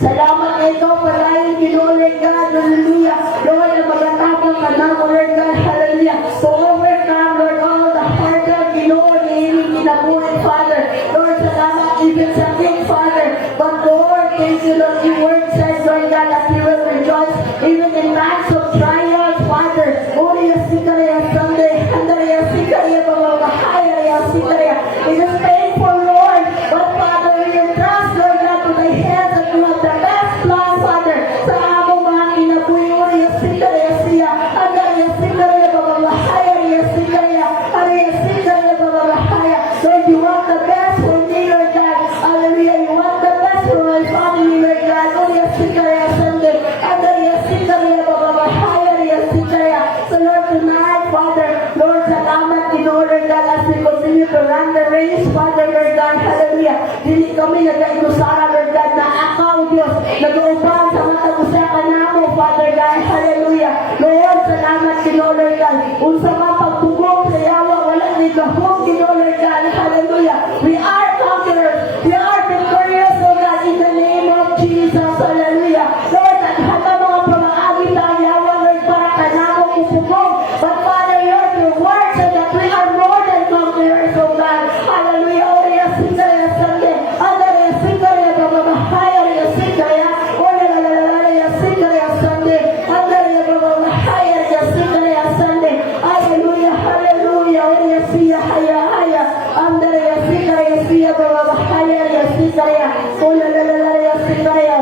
Salamat na ito, palayin, Lord God. Hallelujah. Lord, na magatapang ka na, Lord God. Hallelujah. To overcome, Lord, all the hard God, Lord, na hiling kinabuhin, Father. Lord, salamat even sa king, Father. But Lord, thank you, Lord, your word says, Lord God, that you will rejoice even in times of trials, Father. Oria Sikaraya Sunday, Andaria Sikaraya Babahaya, Sikaraya. It is painful, Lord, but Father, we can trust, Lord God, to thy hands that you have the best plan, Father. Sa among mga kinabuhi, Oria Sikaraya Siya, Andaria Sikaraya Babahaya, Sikaraya, Aria Sikaraya Babahaya. Lord, you want the best for me, Lord God. Hallelujah, you want the best for my family, Lord God. Oria Sikaraya Sunday, Andaria Sikaraya Babahaya, Sikaraya. So Lord, tonight, Father, Lord, salamat in order, God, as we continue to run the race, Father, Lord God, hallelujah. Dili kami nag-ikusara, Lord God, na akaw, Diyos, nag-uupan sa matag usa ka namo, Father God, hallelujah. Lord, salamat in order, God. Unsa man pagtugong sa yawa, wala ni gahong in order, God, hallelujah. We are conquerors. We are victorious, oh God, in the name of Jesus, hallelujah. Lord, at hata mga pamaagi tayo yawa, Lord, para kanamo kupugong. But Father, Lord, your word said that we are more than conquerors, oh God. Hallelujah. Oria Sikaraya Sunday. Andaria Sikaraya Babahaya, Sikaraya. Oria Sikaraya Sunday. Andaria Babahaya, Sikaraya Sunday. Hallelujah, hallelujah. Oria Siya, Haya, Haya. Andaria Sikaraya Siya Babahaya, Sikaraya. Oria Sikaraya.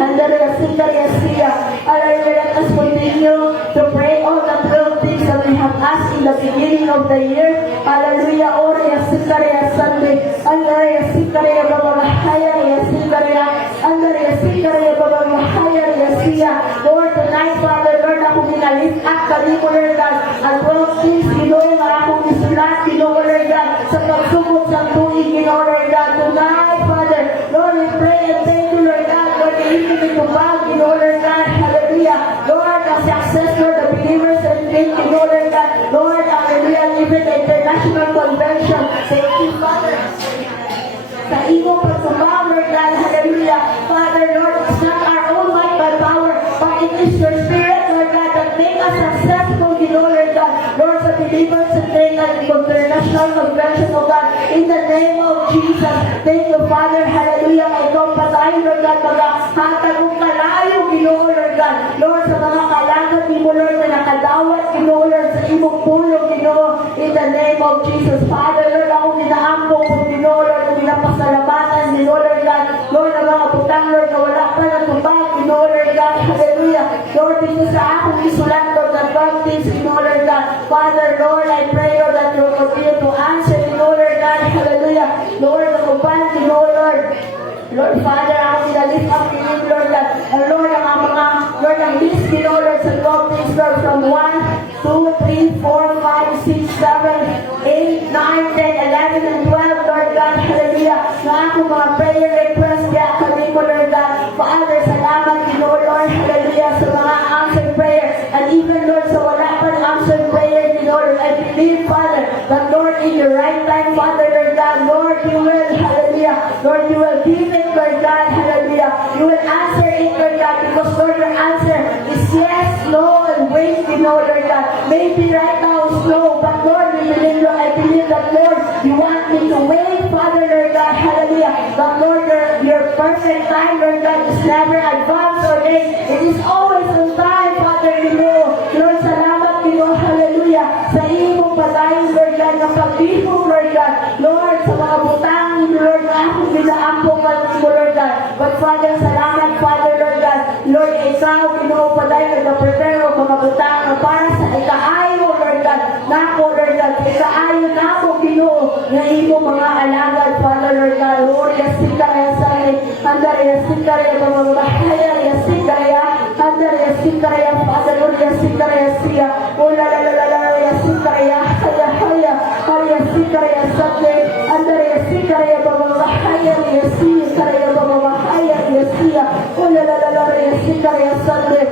Andaria Sikaraya Siya. Hallelujah. Let us continue to pray all the 12 things that we have asked in the beginning of the year. Hallelujah. Oria Sikaraya Sunday. Andaria Sikaraya Babahaya, Sikaraya. Andaria Sikaraya Babahaya, Siya. Lord, tonight, Father, Lord, ako ginalift at kanimo, Lord God. Ang 12 things, Lord, na akong isulat, Lord God, sa pagsubok sa tuig, Lord God. Tonight, Father, Lord, we pray and thank you, Lord God. Lord, even with the bag, Lord God. Hallelujah. Lord, the success, Lord, the believers and faith, Lord God. Lord, hallelujah, even the international convention. Thank you, Father. Sa imo pagsumbang, Lord God, hallelujah. Father, Lord, it's not our own might by power, but it is your spirit, Lord God, that make us successful, Lord God. Lord, sa believers and faith at the international convention, oh God, in the name of Jesus. Thank you, Father, hallelujah. Ikaw pa tayo, Lord God, maghahatag kong kalayo, Lord God. Lord, sa mga kalagad ni mo, Lord, na nakadawat, Lord, sa imong pulong, in the name of Jesus. Father, Lord, ako ginaambong po, Lord, ako ginapasalamatan, Lord God. Lord, ang mga butang, Lord, na wala pa na tubag, Lord God. Hallelujah. Lord, dito sa akong isulat, Lord, na practice, Lord God. Father, Lord, I pray, Lord, that you will continue to answer, Lord God. Hallelujah. Lord, ang upan, Lord. Lord, Father, ako nilalift up to you, Lord God. And Lord, ang mga, Lord, ang list, Lord, sa 12 things, Lord, from 1, 2, 3, 4, 5, 6, 7, 8, 9, 10, 11, and 12, Lord God. Hallelujah. Na ako mga prayer request, kaya kami mo, Lord God. Father, salamat, Lord, hallelujah, sa mga answered prayer. And even, Lord, sa wala pa na answered prayer, Lord, I believe, Father, that, Lord, in your right time, Father, Lord God, Lord, you will, hallelujah, Lord, you will give it, Lord God, hallelujah. You will answer it, Lord God, because, Lord, your answer is yes, no, and wait, Lord God. Maybe right now it's no, but, Lord, we believe, Lord, I believe that, Lord, you want me to wait, Father, Lord God, hallelujah. But, Lord, your perfect time, Lord God, is never advanced or late. It is always on time, Father, Lord, salamat, hallelujah, sa iyong padayon, Lord God, ng pagbibog, Lord God, Lord, sa mga butang, Lord, na akong ginaampong Lord God. But, Father, salamat, Father, Lord God, Lord, ikaw, padayon, nag-prepare o mga butang na para sa ikaayo, Lord God, nako, Lord God, ikaayo nako, na imo mga alagad, Father, Lord God, Lord, yes, Sikaraya Sunday, Andare Sikare Baba Haya Sikaya, Andare Sikaya, Father Lord Sikaya Sia, Ola la la la la Sikaya, Haya Haya, Haya Sikaya Sunday, Andare Sikaya Baba Haya Sikaya Baba Haya Sia, Ola la la la Sikaya Sunday.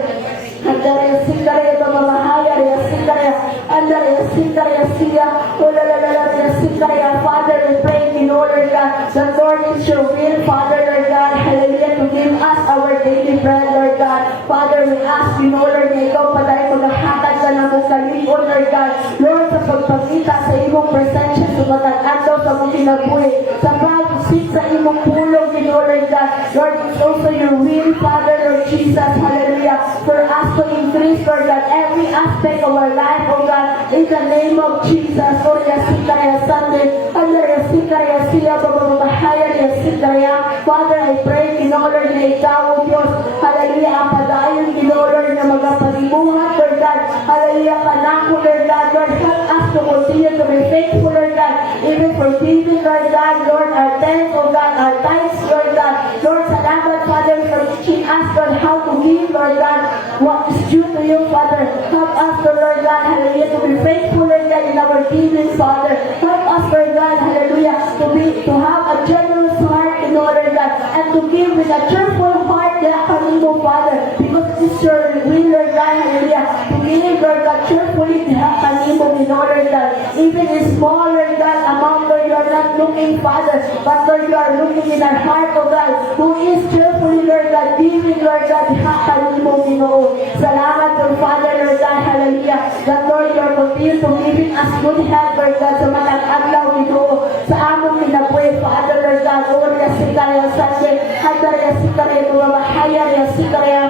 Andare Sikare Baba Haya Sikare, Andare Sikare Sia, Ola la la la Sikare. Father, we pray in order God, the Lord is your will, Father, Lord God, hallelujah, to give us our daily bread, Lord God. Father, we ask in order na ikaw paday maghahatag ka ng kalimon, Lord God. Lord, sa pagpakita sa imong presensya, sumatag-ataw sa mong kinabuhi, sa pag-sit sa imong pulong, in order God. Lord, it's also your will, Father, Lord Jesus, hallelujah, for us to increase, Lord God, every aspect of our life, oh God, in the name of Jesus. Lord, Yasikaya Sunday, Under Yasikaya Siya, Babahaya Yasikaya. Father, I pray, in order na ikaw, Diyos, hallelujah, ang padayon, in order na magpalimuhat, Lord God, hallelujah, panako, Lord God, Lord, help us to continue to be faithful, Lord God, even for giving, Lord God, Lord, our thanks, oh God, our tithes, Lord God, Lord, salamat, Father, for teaching us, Lord, how to give, Lord God, what is due to you, Father. Help us, Lord God, hallelujah, to be faithful, Lord God, in our giving, Father. Help us, Lord God, hallelujah, to have a generous heart in order, God, and to give with a cheerful heart, Yakanimo, Father, because it's your will, Lord God, hallelujah, to give, Lord God, cheerfully, Yakanimo, in order, God, even in small, Lord God, amount, Lord, you are not looking, Father, but Lord, you are looking in our heart, oh God, who is cheerfully, Lord God, giving, Lord God, Yakanimo, salamat, Lord Father, Lord God, hallelujah, that Lord, you are continuing to giving us good health, Lord God, sa matag-adlaw, Ginoo, sa among kinabuhi, Father, Lord God, Lord, Yasikaya Sunday, Handar Yasikaya, Babahaya Yasikaya.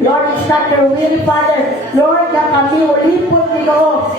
Lord, it's not your will, Father. Lord, na kami ulipot, Ginoo,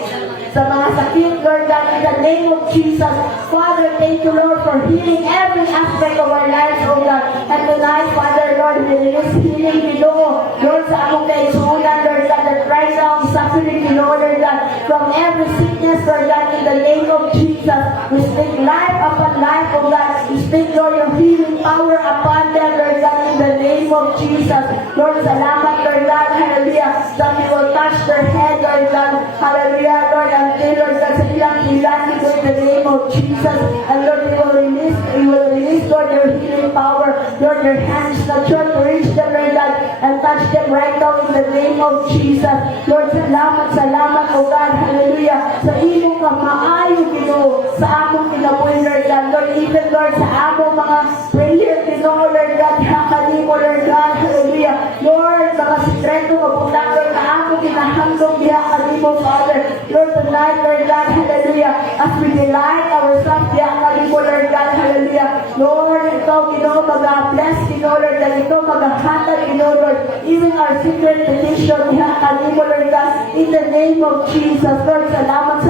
sa mga sakit, Lord God, in the name of Jesus. Father, thank you, Lord, for healing every aspect of our lives, oh God. And tonight, Father, Lord, we release healing, Ginoo. Lord, sa among kaisunan, Lord God, that right now is suffering, Ginoo, Lord God, from every sickness, Lord God, in the name of Jesus. We speak life upon life, oh God. We speak, Lord, your healing power upon them, Lord God, in the name of Jesus. Lord, salamat, Lord God, hallelujah, that we will touch their head, Lord God, hallelujah, Lord, until, Lord God, sa ilang ilan, in the name of Jesus. And Lord, we will release, Lord, your healing power. Lord, your hands not sure to reach them, Lord God, and touch them right now in the name of Jesus. Lord, salamat, oh God, hallelujah, sa imong kamaayo, Ginoo, sa among kinabuhi, Lord God, Lord, even, Lord, sa among mga prayer, Ginoo, Lord God, hakalimo, Lord God, hallelujah, Lord, mga sikreto, mabutang, Lord, na among kinahandong, hakalimo, Father, Lord, tonight, Lord God, hallelujah, as we delight ourselves, hakalimo, Lord God, hallelujah, Lord, ikaw, Ginoo, mag-bless, Ginoo, Lord, that ikaw mag-hatag, Ginoo, Lord, even our secret petition, hakalimo, Lord God, in the name of Jesus. Lord, salamat,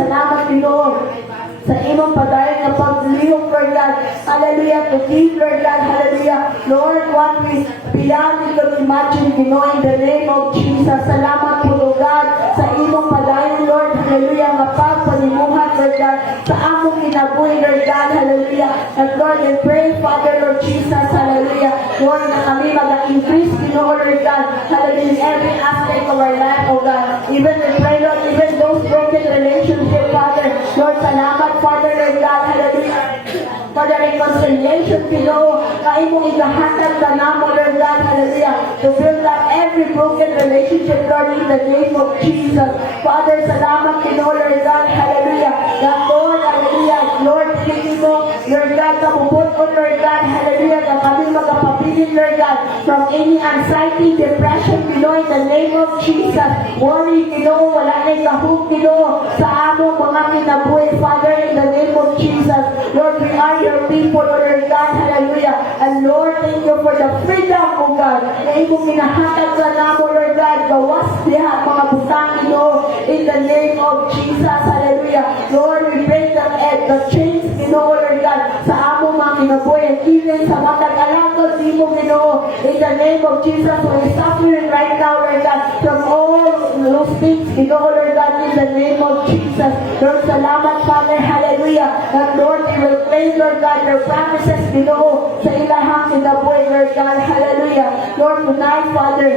Ginoo, sa imong padayon na paglihok, Lord God, hallelujah, to give, Lord God, hallelujah, Lord, what we beyond we could imagine, Ginoo, in the name of Jesus. Salamat po, Lord God, sa imong padayon, Lord, hallelujah, nga pagpanimuhat, Lord God, sa among kinabuhi, Lord God, hallelujah, and Lord, we pray, Father, Lord Jesus, hallelujah, Lord, na kami mag-increase, Ginoo, Lord God, hallelujah, in every aspect of our life, oh God, even we pray, Lord, even those broken relationships, Father, Lord, salamat, Father, Lord God, hallelujah, for the reconciliation, Ginoo, na imong ikahatag ka namo, Lord God, hallelujah, to build up every broken relationship, Lord, in the name of Jesus. Father, salamat, Ginoo, Lord God, hallelujah, that Lord, hallelujah, Lord, tingin mo, Lord God, kapupot on, Lord God, hallelujah, na kami magkapabilin, Lord God, from any anxiety, depression, Ginoo, in the name of Jesus. Worry, Ginoo, wala na kahug, Ginoo, sa among mga kinabuhi, Father, in the name of Jesus. Lord, we are your people, Lord God, hallelujah. And Lord, thank you for the freedom, oh God, na imong minahatag sa namo, Lord God, gawas diha mga butang, Ginoo, in the name of Jesus, hallelujah. Lord, we pray that the chains, Ginoo, Lord God, sa among mga kinabuhi, and even sa matag-alagod, Ginoo, in the name of Jesus, we are suffering right now, Lord God, from all those things, Ginoo, Lord God, in the name of Jesus. Lord, salamat, Father, hallelujah. That Lord, we will claim, Lord God, your promises, Ginoo, sa ilahang kinabuhi, Lord God, hallelujah. Lord, tonight, Father,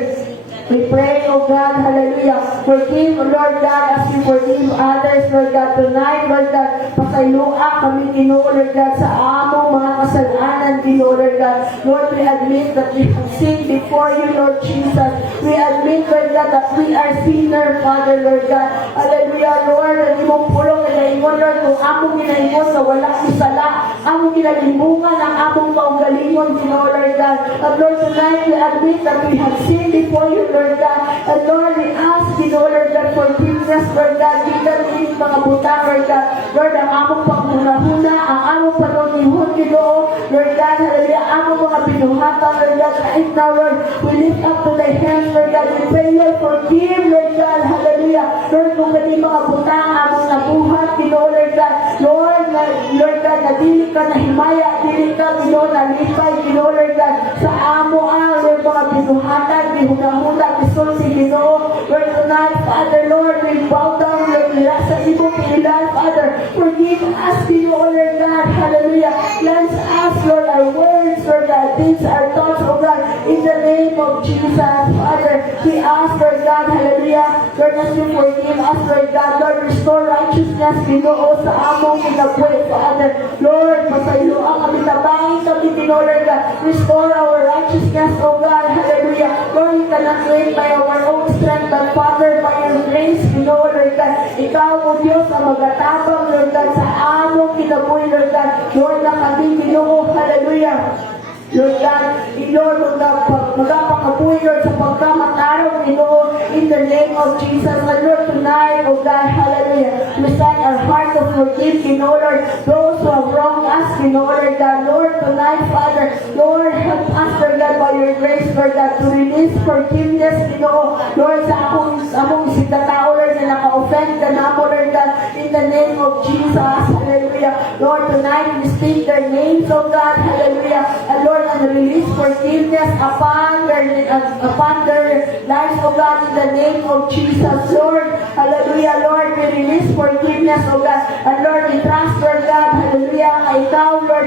we pray, oh God, hallelujah. Forgive, Lord God, as we forgive others, Lord God. Tonight, Lord God, pasayloa kami, Ginoo, Lord God, sa among mga kasalanan, Ginoo, Lord God. Lord, we admit that we have sinned before you, Lord Jesus. We admit, Lord God, that we are sinner, Father, Lord God. Hallelujah, Lord. Ang imong pulong ginaingon, Lord, kung among ginaingon na wala isala, among ginalimungan ang among kaugalingon, Ginoo, Lord God. And Lord, tonight we admit that we have sinned before you, Lord God. And Lord, we ask, Ginoo, Lord God, forgiveness, Lord God. Gitan din mga butang, Lord God. Lord, ang among paghuna-huna, ang among panunihon, Ginoo, Lord God, hallelujah, among mga binuhatan, Lord God, right now, Lord, we lift up to thy hands, Lord God, we pray, Lord, forgive, Lord God, hallelujah, Lord, kung gani mga butang, among nabuhat, Ginoo, Lord God, Lord, Lord God, na dili ka na himaya, dili ka, Ginoo, na lipay, Ginoo, Lord God, sa amo ang, Lord, mga binuhatan, bihuna-huna, bisul si Ginoo, Lord, tonight, Father, Lord, we bow down, Lord, sa imong pilan, Father, forgive us, Ginoo, Lord God, hallelujah, cleanse us, Lord, our words, Lord, our deeds, our thoughts, oh God, in the name of Jesus, Father, we ask, Lord God, hallelujah, Lord, as you forgive us, Lord God, Lord, restore righteousness, Ginoo, sa among kinabuhi, Father, Lord, pasaylo ang kami tabangin kami, Ginoo, Lord God, restore our righteousness, oh God, hallelujah, Lord, we cannot do it by our own strength, but Father, by your grace, Ginoo, Lord God, ikaw, O Diyos, ang magatabang, Lord God, sa among kinabuhi, Lord God, Lord, na kami, Ginoo, hallelujah, Lord God, Lord, magapakabuhi, Lord, sa pagkamataraw, Ginoo, in the name of Jesus. And Lord, tonight, oh God, hallelujah, we set our heart to forgive, Ginoo, Lord, those who have wronged us, Ginoo, Lord God. Lord, tonight, Father, Lord, help us, Lord God, by your grace, Lord God, to release forgiveness, Ginoo, Lord, sa among sikatao, Lord, na naka-offend ka na mo, Lord God, in the name of Jesus, hallelujah. Lord, tonight, we speak their names, oh God, hallelujah, and Lord, and release forgiveness upon their lives, oh God, in the name of Jesus, Lord, hallelujah, Lord, we release forgiveness, oh God, and Lord, we trust, Lord God, hallelujah, ikaw, Lord,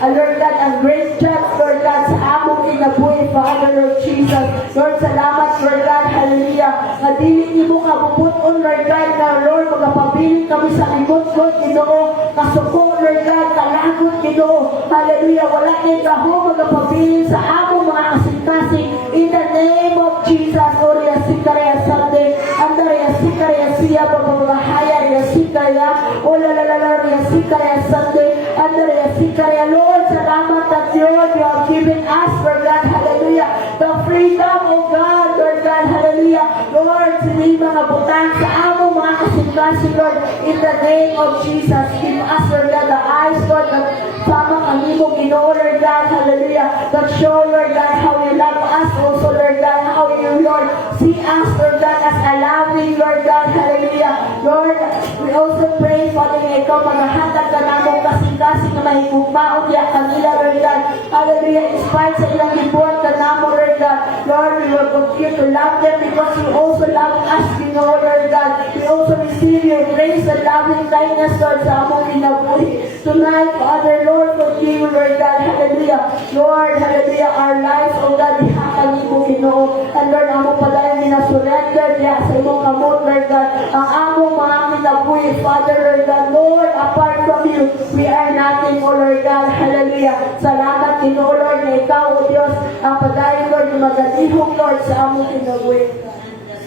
Lord God, ang great judge, Lord God, sa among kinabuhi, Father, Lord Jesus, Lord, salamat, Lord God, hallelujah, na dili mo kabubuton, Lord God, na Lord, magapabiling kami sa limot, Lord, Ginoo, kasuko, Lord God, kalagot, Ginoo, hallelujah, wala kay kaho, magapabiling sa among mga kasing-kasing, in the name of Jesus, Oria Sikaria Sunday, Andaria Sikaria Siya, Babahaya, Ria Sikaria, Olalala, Ria Sikaria Sunday, Andaria Sikaria, Lord, salamat at Lord, you have given us, Lord God, hallelujah, the freedom, oh God, Lord God, hallelujah, Lord, sinin mga butang sa among mga kasing-kasing, Lord, in the name of Jesus, give us, Lord God, the eyes, Lord, that sama kami mo, Ginoo, Lord God, hallelujah, that show, Lord God, how you love us also, Lord God, how you, Lord, see us, Lord God, as a loving, Lord God, hallelujah, Lord, we also pray, Father, na ikaw maghahatag ka namong kasing-kasing na mahigugmaon diya kanila, Lord God, hallelujah, inspired sa ilang report ka namo, Lord God, Lord, we will continue to love them because you also love us, Ginoo, Lord God, we also receive your grace and loving kindness, Lord, sa among kinabuhi. Tonight, Father, Lord, forgive, Lord God, hallelujah, Lord, hallelujah, our lives, oh God, ihakani mo, Ginoo, and Lord, among padayon surrender diya sa imong kamot, Lord God, ang among mga kinabuhi, Father, Lord God, Lord, apart from you, we are nothing, oh Lord God, hallelujah, salamat, Ginoo, Lord, na ikaw, O Diyos, ang padayon, Lord, na magalihok, Lord, sa among kinabuhi.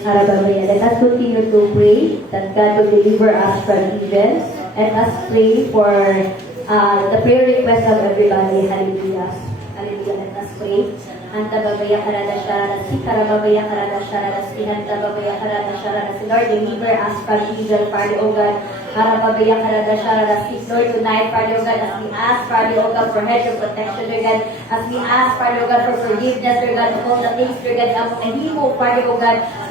Hallelujah. Let us continue to pray that God will deliver us from evil. Let us pray for the prayer request of everybody. Hallelujah. Hallelujah. Let us pray. Anta babaya karada sharada si karababaya karada sharada si hanta babaya karada sharada si Lord, deliver us from evil, Father, O God. Harapabaya Karada Sharada, seek Lord tonight, Father God, as we ask, Father God, for hedge of protection, Lord God, as we ask, Father God, for forgiveness, Lord God, of all the things, Lord God, and He mo, Father God,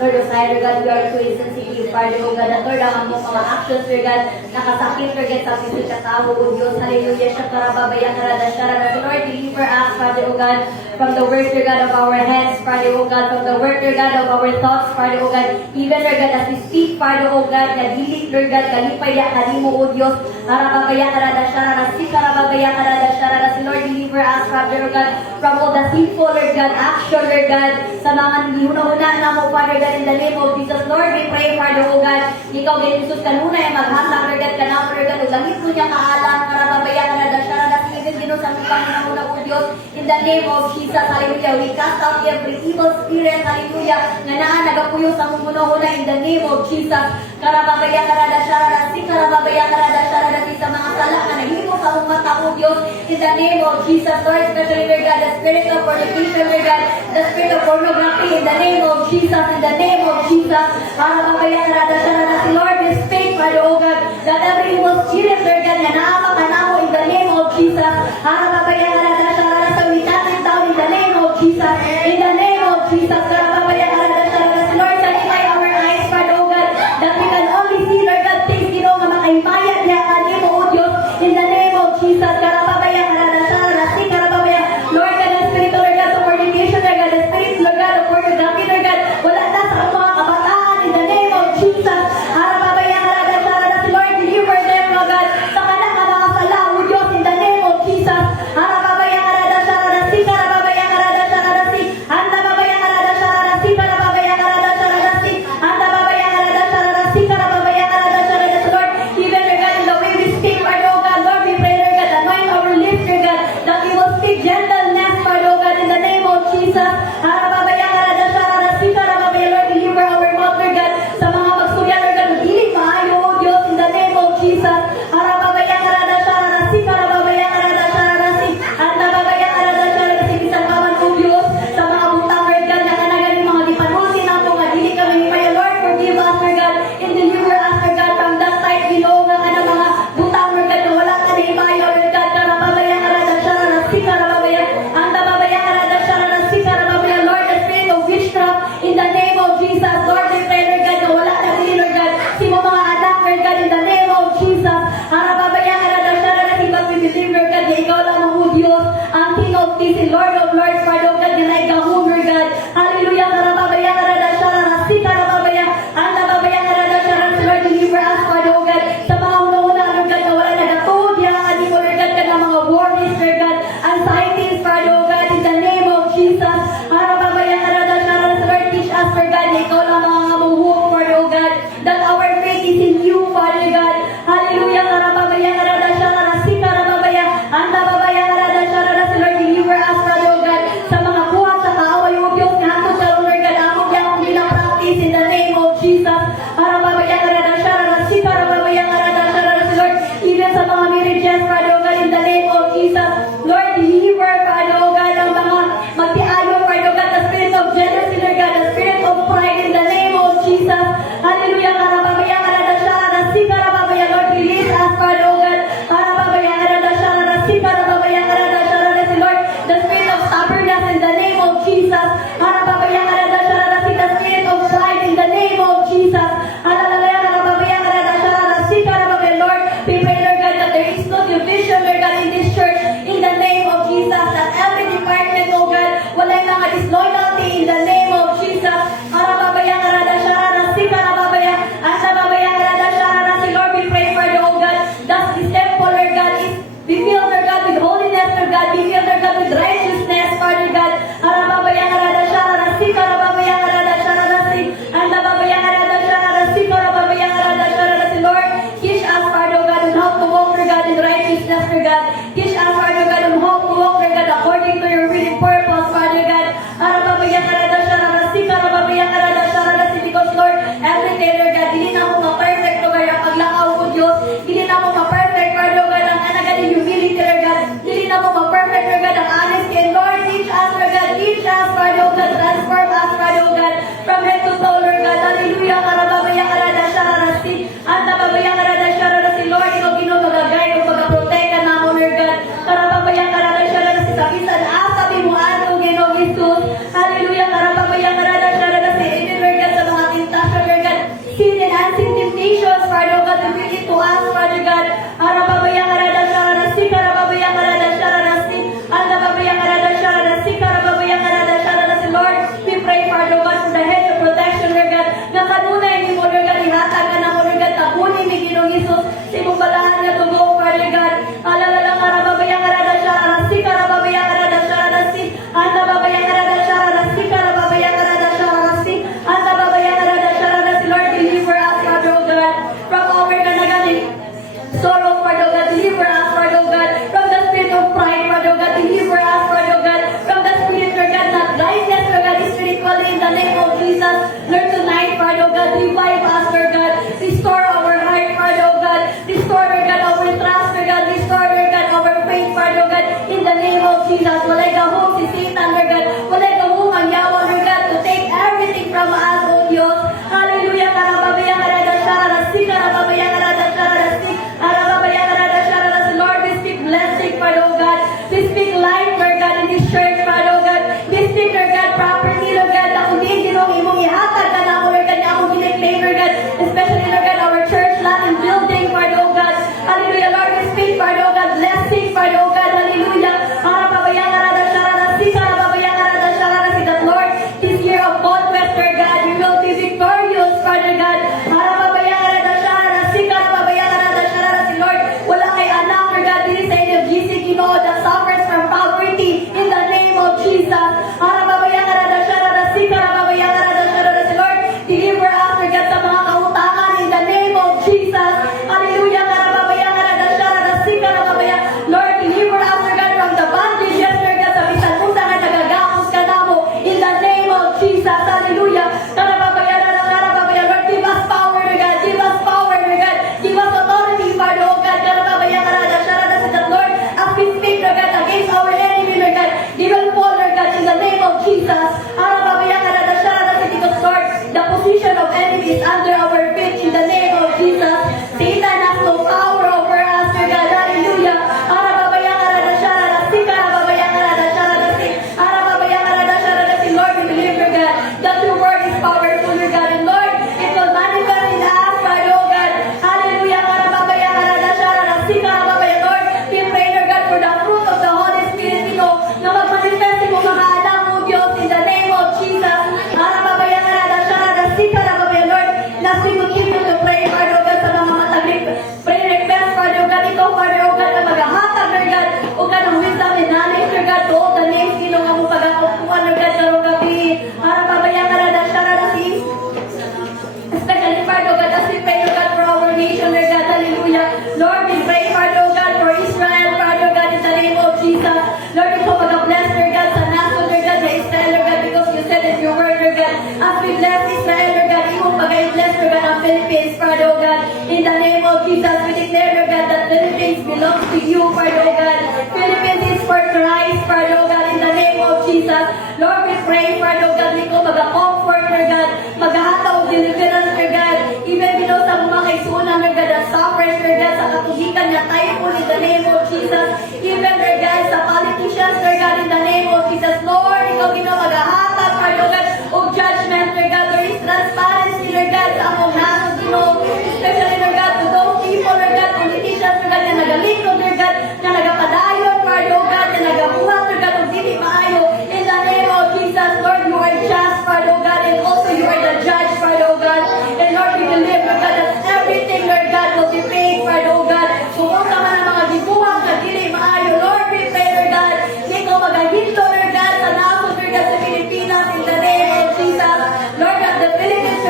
Lord of Lord God, we are too sensitive, Father God, na Lord, ang among mga actions, Lord God, nakasakit, Lord God, sa piso sa tao, O Diyos, hallelujah, siya karababaya Karada Sharada, so Lord, deliver us, Father God, from the words, Lord God, of our hands, Father God, from the word, Lord God, of our thoughts, Father God, even, Lord God, as we speak, Father God, na dili, Lord God, kalipaya, kalimo, O Diyos, harababaya Karada Sharada, si karababaya Karada Sharada, si Lord, deliver us, Father God, from all the sinful, Lord God, action, Lord God, sa mga huna-huna na mo, Father God, in the name of Jesus, Lord, we pray, Father God, ikaw, Jesus, kanuna, ay maghatag, Lord God, kanang, Lord God, langit mo niya kaalam, karababaya Karada Sharada, even gino sa mga Panginoon na, O Diyos, in the name of Jesus, hallelujah, we cast out every evil spirit, hallelujah, nga naa nagapuyo sa mga huna in the name of Jesus, karababaya Karada Sharada, si karababaya Karada Sharada, si sa mga sala na nahimo sa mga tao, Diyos, in the name of Jesus, Lord, especially, Lord God, the spirit of fornication, Lord God, the spirit of pornography, in the name of Jesus, in the name of Jesus, karababaya Karada Sharada, si Lord, we speak, Father, O God, that every evil spirit, Lord God, na naamak ka namo in the name of Jesus, karababaya Karada Sharada, sa wikatin down in the name of Jesus, in the name of Jesus, karababaya Karada Sharada, si Lord, sanify our eyes, Father, O God, that we can only see, Lord God, things, you know, nga makahimayan niya kanimo, O Diyos, in the name of Jesus, karababaya Karada Sharada, si karababaya, Lord God, the spirit, Lord God, of fornication, Lord God, the spirit, Lord God, of pornography, Lord God, wala na sa mga kabataan, in the name of Jesus, karababaya Karada Sharada, si Lord, deliver them, Lord God, sa kanang mga family in the name of Jesus. Lord, tonight, Father God, revive us, Lord God. Restore our heart, Father God. Restore, Lord God, our trust, Lord God. Restore, Lord God, our faith, Father God, in the name of Jesus. Walay gahong si Satan, Lord God. Walay gahong ang yawa, Lord God, to take everything from us, O Diyos. Hallelujah. Karababaya karada sharada si karababaya karada sharada si karababaya karada sharada si. Lord, we speak blessing, Father God. We speak life, Lord God, in this church, Father God. We speak, Lord God, property, Lord God, na kung di ginong imong ihatag ka na mo, Lord God, na akong ginag-claim, Lord God, especially, Lord God, our church land and building, Father God. Hallelujah, Lord, we speak, Father God, blessing, Father God, hallelujah. Karababaya karada sharada si karababaya karada sharada si. That, Lord, this year of conquest, Lord God, we will be victorious, Father God. Karababaya karada sharada si karababaya karada sharada si. Lord, wala kay anak, Lord God, this is sa inyo, GC Ginoo, that suffers from poverty in the name of Jesus. Karababaya karada sharada si karababaya karada sharada si. Lord, deliver us, Lord God, sa mga kautangan in the name of Jesus. Hallelujah. Karababaya karada sharada si karababaya. Lord, deliver us, Lord God, from the bondages, Lord God, sa bisan kung saan nagagakos ka na mo in the name of Jesus. Hallelujah. Karababaya karababaya. Lord, give us power, Lord God. Give us power, Lord God. Give us authority, Father, oh God. Karababaya karada sharada si. That, Lord, as we speak, Lord God, against our enemy, Lord God, they will fall, Lord God, in the name of Jesus. Karababaya karada sharada si. Because, Lord, the position of enemy is under our feet in the name of Jesus. Satan has no power over us, Lord God. Hallelujah. Karababaya karada sharada si karababaya karada sharada si. Karababaya karada sharada si. Lord, we believe, Lord God, that your word is powerful, Lord God. And Lord, it will manifest in us, Father, oh God. Hallelujah. Karababaya karada sharada si karababaya. Lord, we pray, Lord God, for the fruit of the Holy Spirit, you know, na magmanifest mo mga anak mo, Diyos, in the name of Jesus. Karababaya karada sharada si karababaya. Lord, as we continue to pray, Father, oh God, sa mga matagig prayer request, Father, oh God, ikaw, Father, oh God, na maghahatag, Lord God, o God, ng wisdom and knowledge, Lord God, to all the names, you know, nga mo pag-akupuan, Lord God, karong gabi. Karababaya karada sharada si. Especially, Father, oh God, as we pray, oh God, for our nation, Lord God, hallelujah. Lord, we pray, Father, oh God, for Israel, Father, oh God, in the name of Jesus. Lord, ikaw mag-bless, Lord God, sa nation, Lord God, sa Israel, Lord God, because you said in your word, Lord God, as we bless Israel, Lord God, ikaw mag-bless, Lord God, ang Philippines, Father, oh God. In the name of Jesus, we declare, Lord God, that Philippines belongs to you, Father, oh God. Philippines is for Christ, Father, oh God, in the name of Jesus. Lord, we pray, Father, oh God, ikaw mag-comfort, Lord God, maghahataw of deliverance, Lord God, even below sa mga kaisunan, Lord God, that suffers, Lord God, sa katugikan na typhoon, in the name of Jesus. Even, Lord God, sa politicians, Lord God, in the name of Jesus. Lord, ikaw mag-ahatag, Father, oh God, of judgment, Lord God. There is transparency, Lord God, sa among nason, especially, Lord God, to those people, Lord God, politicians, Lord God, na nagalikod, Lord God, na nagapadayon, Father, oh God, na nagabuhat, Lord God, of dili maayo. In the name of Jesus, Lord, you are just, Father, oh God, and also you are the judge, Father, oh God. And Lord, we believe, Lord God, that everything, Lord God, will be paid, Father, oh God. Kung unsa man ang mga gibuhat na dili maayo, Lord, we pray, Lord God, ikaw magahinto, Lord God, sa nason, Lord God, sa Pilipinas, in the name of Jesus. Lord, that the Philippines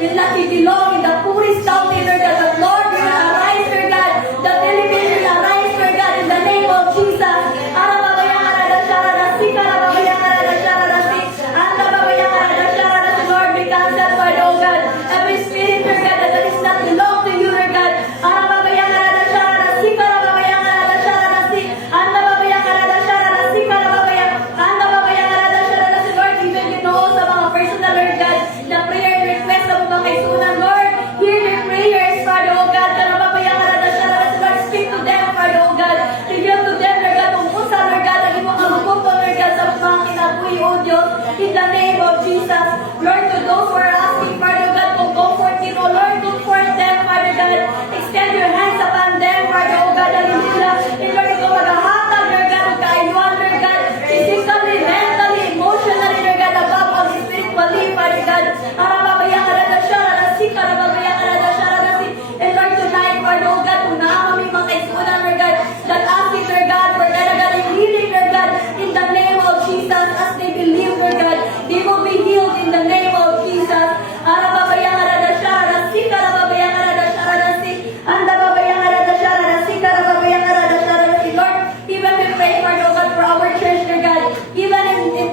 will not be belong in the poorest county, Lord God, but Lord, you will arise, Lord God. The Philippines will arise, Lord God, in the name of Jesus. Arababaya karada sharada si karababaya karada sharada si. Arababaya karada sharada si. Lord, we cancel, Lord, oh God, every spirit, Lord God, that does not belong to you, Lord God. Arababaya karada sharada si karababaya karada sharada si. Arababaya karada sharada si karababaya. Arababaya karada sharada si. Lord, even you know sa mga personal, Lord God, the prayer request sa mga kaisunan, Lord, hear their prayers, Father, oh God. Karababaya karada sharada si. Lord, speak to them, Father, oh God. Reveal to them, Lord God, kung usa, Lord God, ang imong amukupo, Lord God, sa mga kinabuhi, oh Diyos, in the name of Jesus. Lord, to those who are asking, Father, God, kung comfort you, oh Lord, comfort them, Father God. Extend your hands upon them, Father, oh God, hallelujah. And Lord, ikaw maghahatag, Lord God, ng kaayuan, Lord God, physically, mentally, emotionally, Lord God, above all spiritually, Father God. Arababaya karada sharada si karababaya karada sharada si. And Lord, tonight, Father, oh God, kung naamami mga kaisunan, Lord God, that asking, Lord God, for karagaling healing, Lord God, in the name of Jesus, as they believe, Lord God, they will be healed in the name of Jesus. Arababaya karada sharada si karababaya karada sharada si. Andababaya karada sharada si karababaya karada sharada si. Lord, even we pray, Father, oh God, for our church, Lord God, even in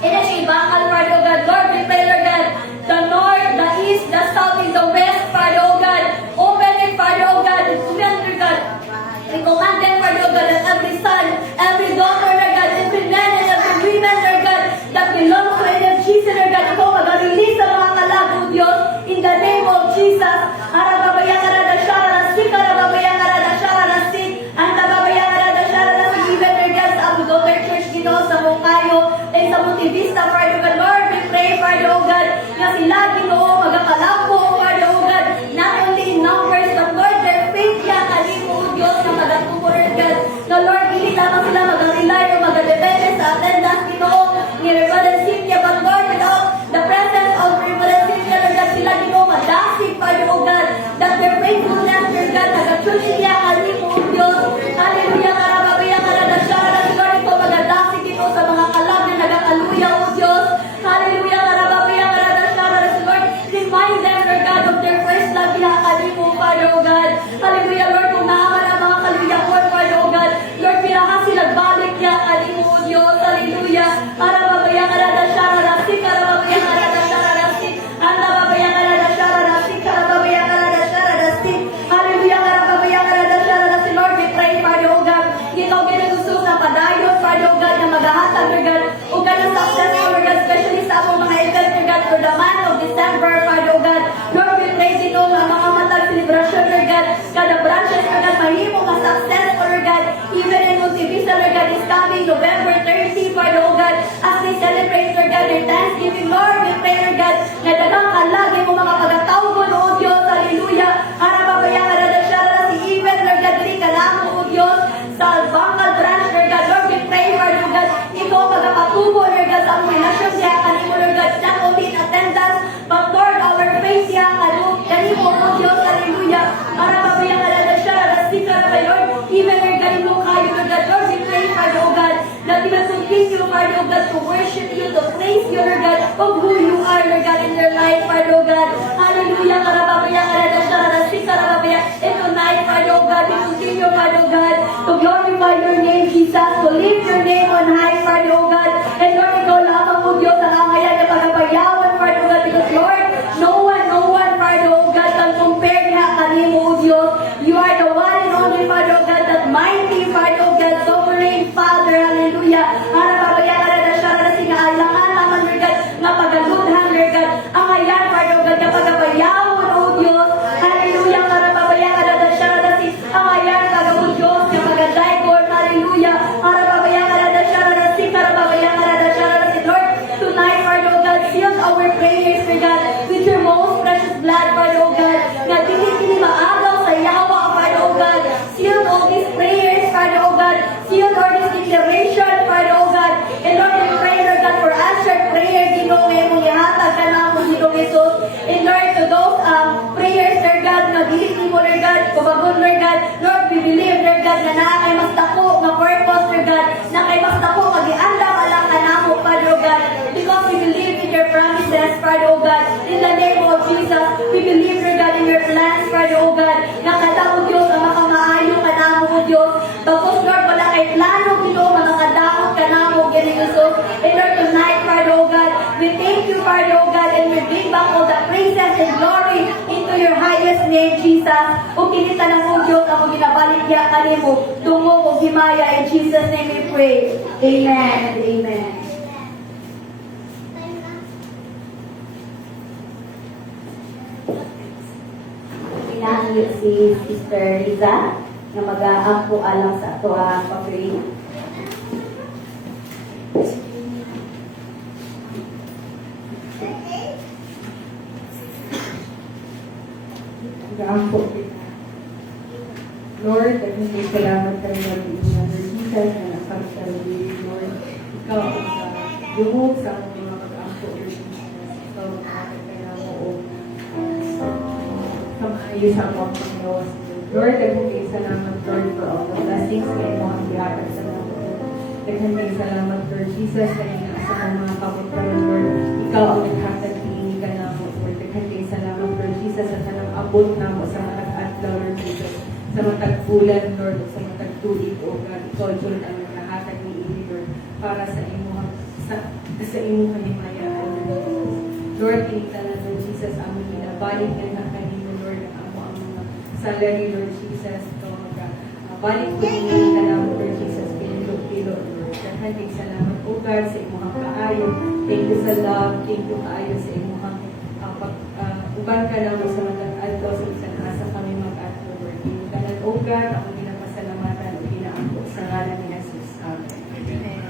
In a Shibakal, Father oh God, Lord, we pray, Lord God, the north, the east, the south, and the west, Father oh God, open it, Father oh God, and Lord God, we command them, Father oh God, that every son, every daughter, Lord God, every man and every woman, Lord God, that belongs to NFGC, Lord God, ikaw mag-release sa mga kalabo, Diyos, in the name of Jesus. Arababayang arada shararasik, arababayang arada shararasik, ang tababayang arada shararasik, even, Lord God, sa Abu Daughter Church, Ginoo, sa Moncayo, and sa Montivista, Father oh God, Lord, we pray, Father oh God, na sila, Ginoo, magakalabo, Father oh God, not only in numbers, but Lord, their faith, yan, alimo, Diyos, na magatubo, Lord God, na Lord, hindi lamang sila mag-rely o mag-depende sa attendance, Ginoo, ni Reverend Cynthia, but Lord, without the presence of Reverend Cynthia, Lord God, sila, Ginoo, madasig, Father oh God, that their faithfulness, Lord God, nag-actually niya, alimo, Diyos, hallelujah, karababayang karadasya, Lord, ito magadasig, Ginoo, sa mga kalab na nagakaluya, O Diyos, hallelujah, karababayang karadasya, Lord, remind them, Lord God, of their first love, alimo, Father oh God, hallelujah, Lord, kung naaman ang mga kaluya, Father oh God, Lord, pinaka sila balik niya, alimo, Diyos, hallelujah, karababayang karadasya, karababayang karadasya, karababayang karadasya, hallelujah, karababayang karadasya, Lord, we pray, Father oh God, ikaw ginagusok na padayon, Father oh God, na maghahatag, Lord God, o ka ng success, Lord God, especially sa akong mga event, Lord God, for the month of December, Father oh God, Lord, we pray din ang mga matag celebration, Lord God, kada branches, Lord God, mahimo ka success, Lord God, even in Montivista, Lord God, is coming November 30, Father oh God, as they celebrate, Lord God, their Thanksgiving, Lord, we pray, Lord God, na dagang kalagi mo mga pagatawgon, O Diyos, hallelujah, harababayang karadasya, si even, Lord God, di kalamo, O Diyos, sa Bangkal branch, Lord God, Lord, we pray, Father God, ikaw magapatubo, Lord God, sa among relasyon siya, kanimo, Lord God, not only in attendance, but Lord, our faith siya, kanimo, O Diyos, hallelujah, harababayang karadasya, Lord, even, Lord God, in Moncayo, Lord God, Lord, we pray, Father, O God, that we will continue, Father, O God, to worship you, to praise you, Lord God, of who you are, Lord God, in their life, Father, O God, hallelujah, karababayang karadasya, karababayang, and tonight, Father, O God, we continue, Father, O God, to glorify your name, Jesus, to lift your name on high, Father, O God, and Lord, ikaw lamang, O Diyos, ang angaya na pagapayawan, Father, O God, because Lord, no one, Father, O God, can compare niya kanimo, O Diyos, you are the one and only, Father, O God, that mighty, Father, O God, sovereign, Father, hallelujah, harababayang karadasya, sinailangan naman, Lord God, nga pagaludhan, Lord God, ang ayan, Father, O God, na pagapayawan, O Diyos, hallelujah, harababayang karadasya, ang ayan, Father, O Diyos, na pagadaygon, hallelujah, harababayang karadasya, karababayang karadasya, Lord, tonight, Father, O God, seal our prayers, Lord God, with your most precious blood, Father, O God, na dili maagaw sa yawa, Father, O God, seal all these prayers, Father, O God, seal all this declaration, Father, O God, and Lord, we pray, Lord God, for answered prayer, Ginoo, mong ihatag ka na mo, Ginoo Jesus, and Lord, to those prayers, Lord God, na dili mo, Lord God, kubagon, Lord God, Lord, we believe, Lord God, na naakay mas dako, nga purpose, Lord God, na kay mas dako, mag-iandam alang ka na mo, Father, O God, because we believe in your promises, Father, O God, in the name of Jesus, we believe, Lord God, in your plans, Father, O God, na kadamo, Diyos, na makamaayo ka na mo, Diyos, tapos, Lord, wala kay plano, Ginoo, makakadamot ka na mo, Jesus, and Lord, tonight, Father, O God, we thank you, Father, O God, and we bring back all the praises and glory into your highest name, Jesus. O kinita na mo, Diyos, ako ginabalik niya kanimo, tungo o gimaya, in Jesus' name we pray. Amen and amen. Pinahangit si Sister Riza na mag-aampo alang sa ato ang papiri. Ang po kita. Lord, daghang salamat kami ng Lord Jesus na nakapagsalbi, Lord. Ikaw ang duhog sa among mga mag-ampo, Lord Jesus. Ikaw ang nakakagaya mo o kamayo sa among Panginoon. Lord, daghang salamat, Lord, for all the blessings kayo mo ang bihatag sa mga daghang salamat, Lord Jesus, kanina sa mga kapagpalan, Lord. Ikaw ang naghatag tiini ka na mo, Lord. Daghang salamat, Lord Jesus, at tanang abot na mo sa mga adlaw, Lord Jesus, sa matagpulan, Lord, sa matagtuig, O God, ikaw, Lord, ang nakahatag ni Ili, Lord, para sa imo, sa sa imong kahimayaan, Lord Jesus. Lord, kinita na, Lord Jesus, among ginabalik na kanimo, Lord, ang mga salary, Lord Jesus, ito balik ko ninyo ka namin, Lord Jesus, pinilo, Lord. Daghang salamat, O God, sa imong kaayo. Thank you sa love, thank you kaayo sa imong uban ka lang sa matag adlaw sa isang asa kami mag-adto, Lord. Thank you ka na, O God, ako ginapasalamatan o ginaangko sa ngalan ni Jesus. Amen.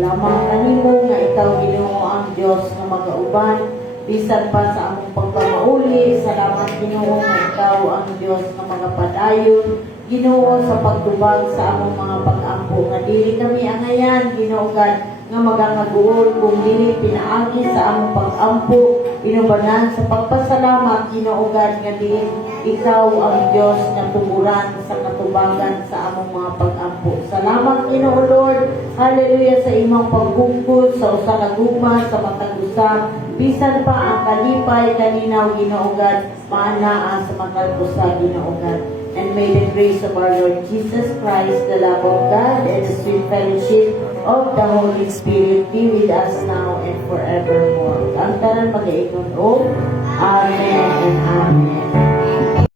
lamang kanimo nga ikaw Ginoo ang Dios nga magauban bisan pa sa among pagpamao mauli. Salamat Ginoo nga ikaw ang Dios nga mga padayon. Ginoo sa pagtubag sa among mga pag-ampo nga dili kami angayan Ginoo God nga magakaguol kung dili pinaagi sa among pag-ampo inubanan sa pagpasalamat Ginoo God nga dili ikaw ang Dios nga tuburan sa katubagan sa among mga pag-ampo. Salamat Ginoo Lord. Hallelujah sa imong pagbungkod sa usa ka gugma sa matag usa. Bisan pa ang kalipay kaninaw Ginoo God maanaa sa matag usa Ginoo God. And may the grace of our Lord Jesus Christ, the love of God, and the sweet fellowship of the Holy Spirit be with us now and forevermore. Ang tanan mag-iikon o Amen and Amen.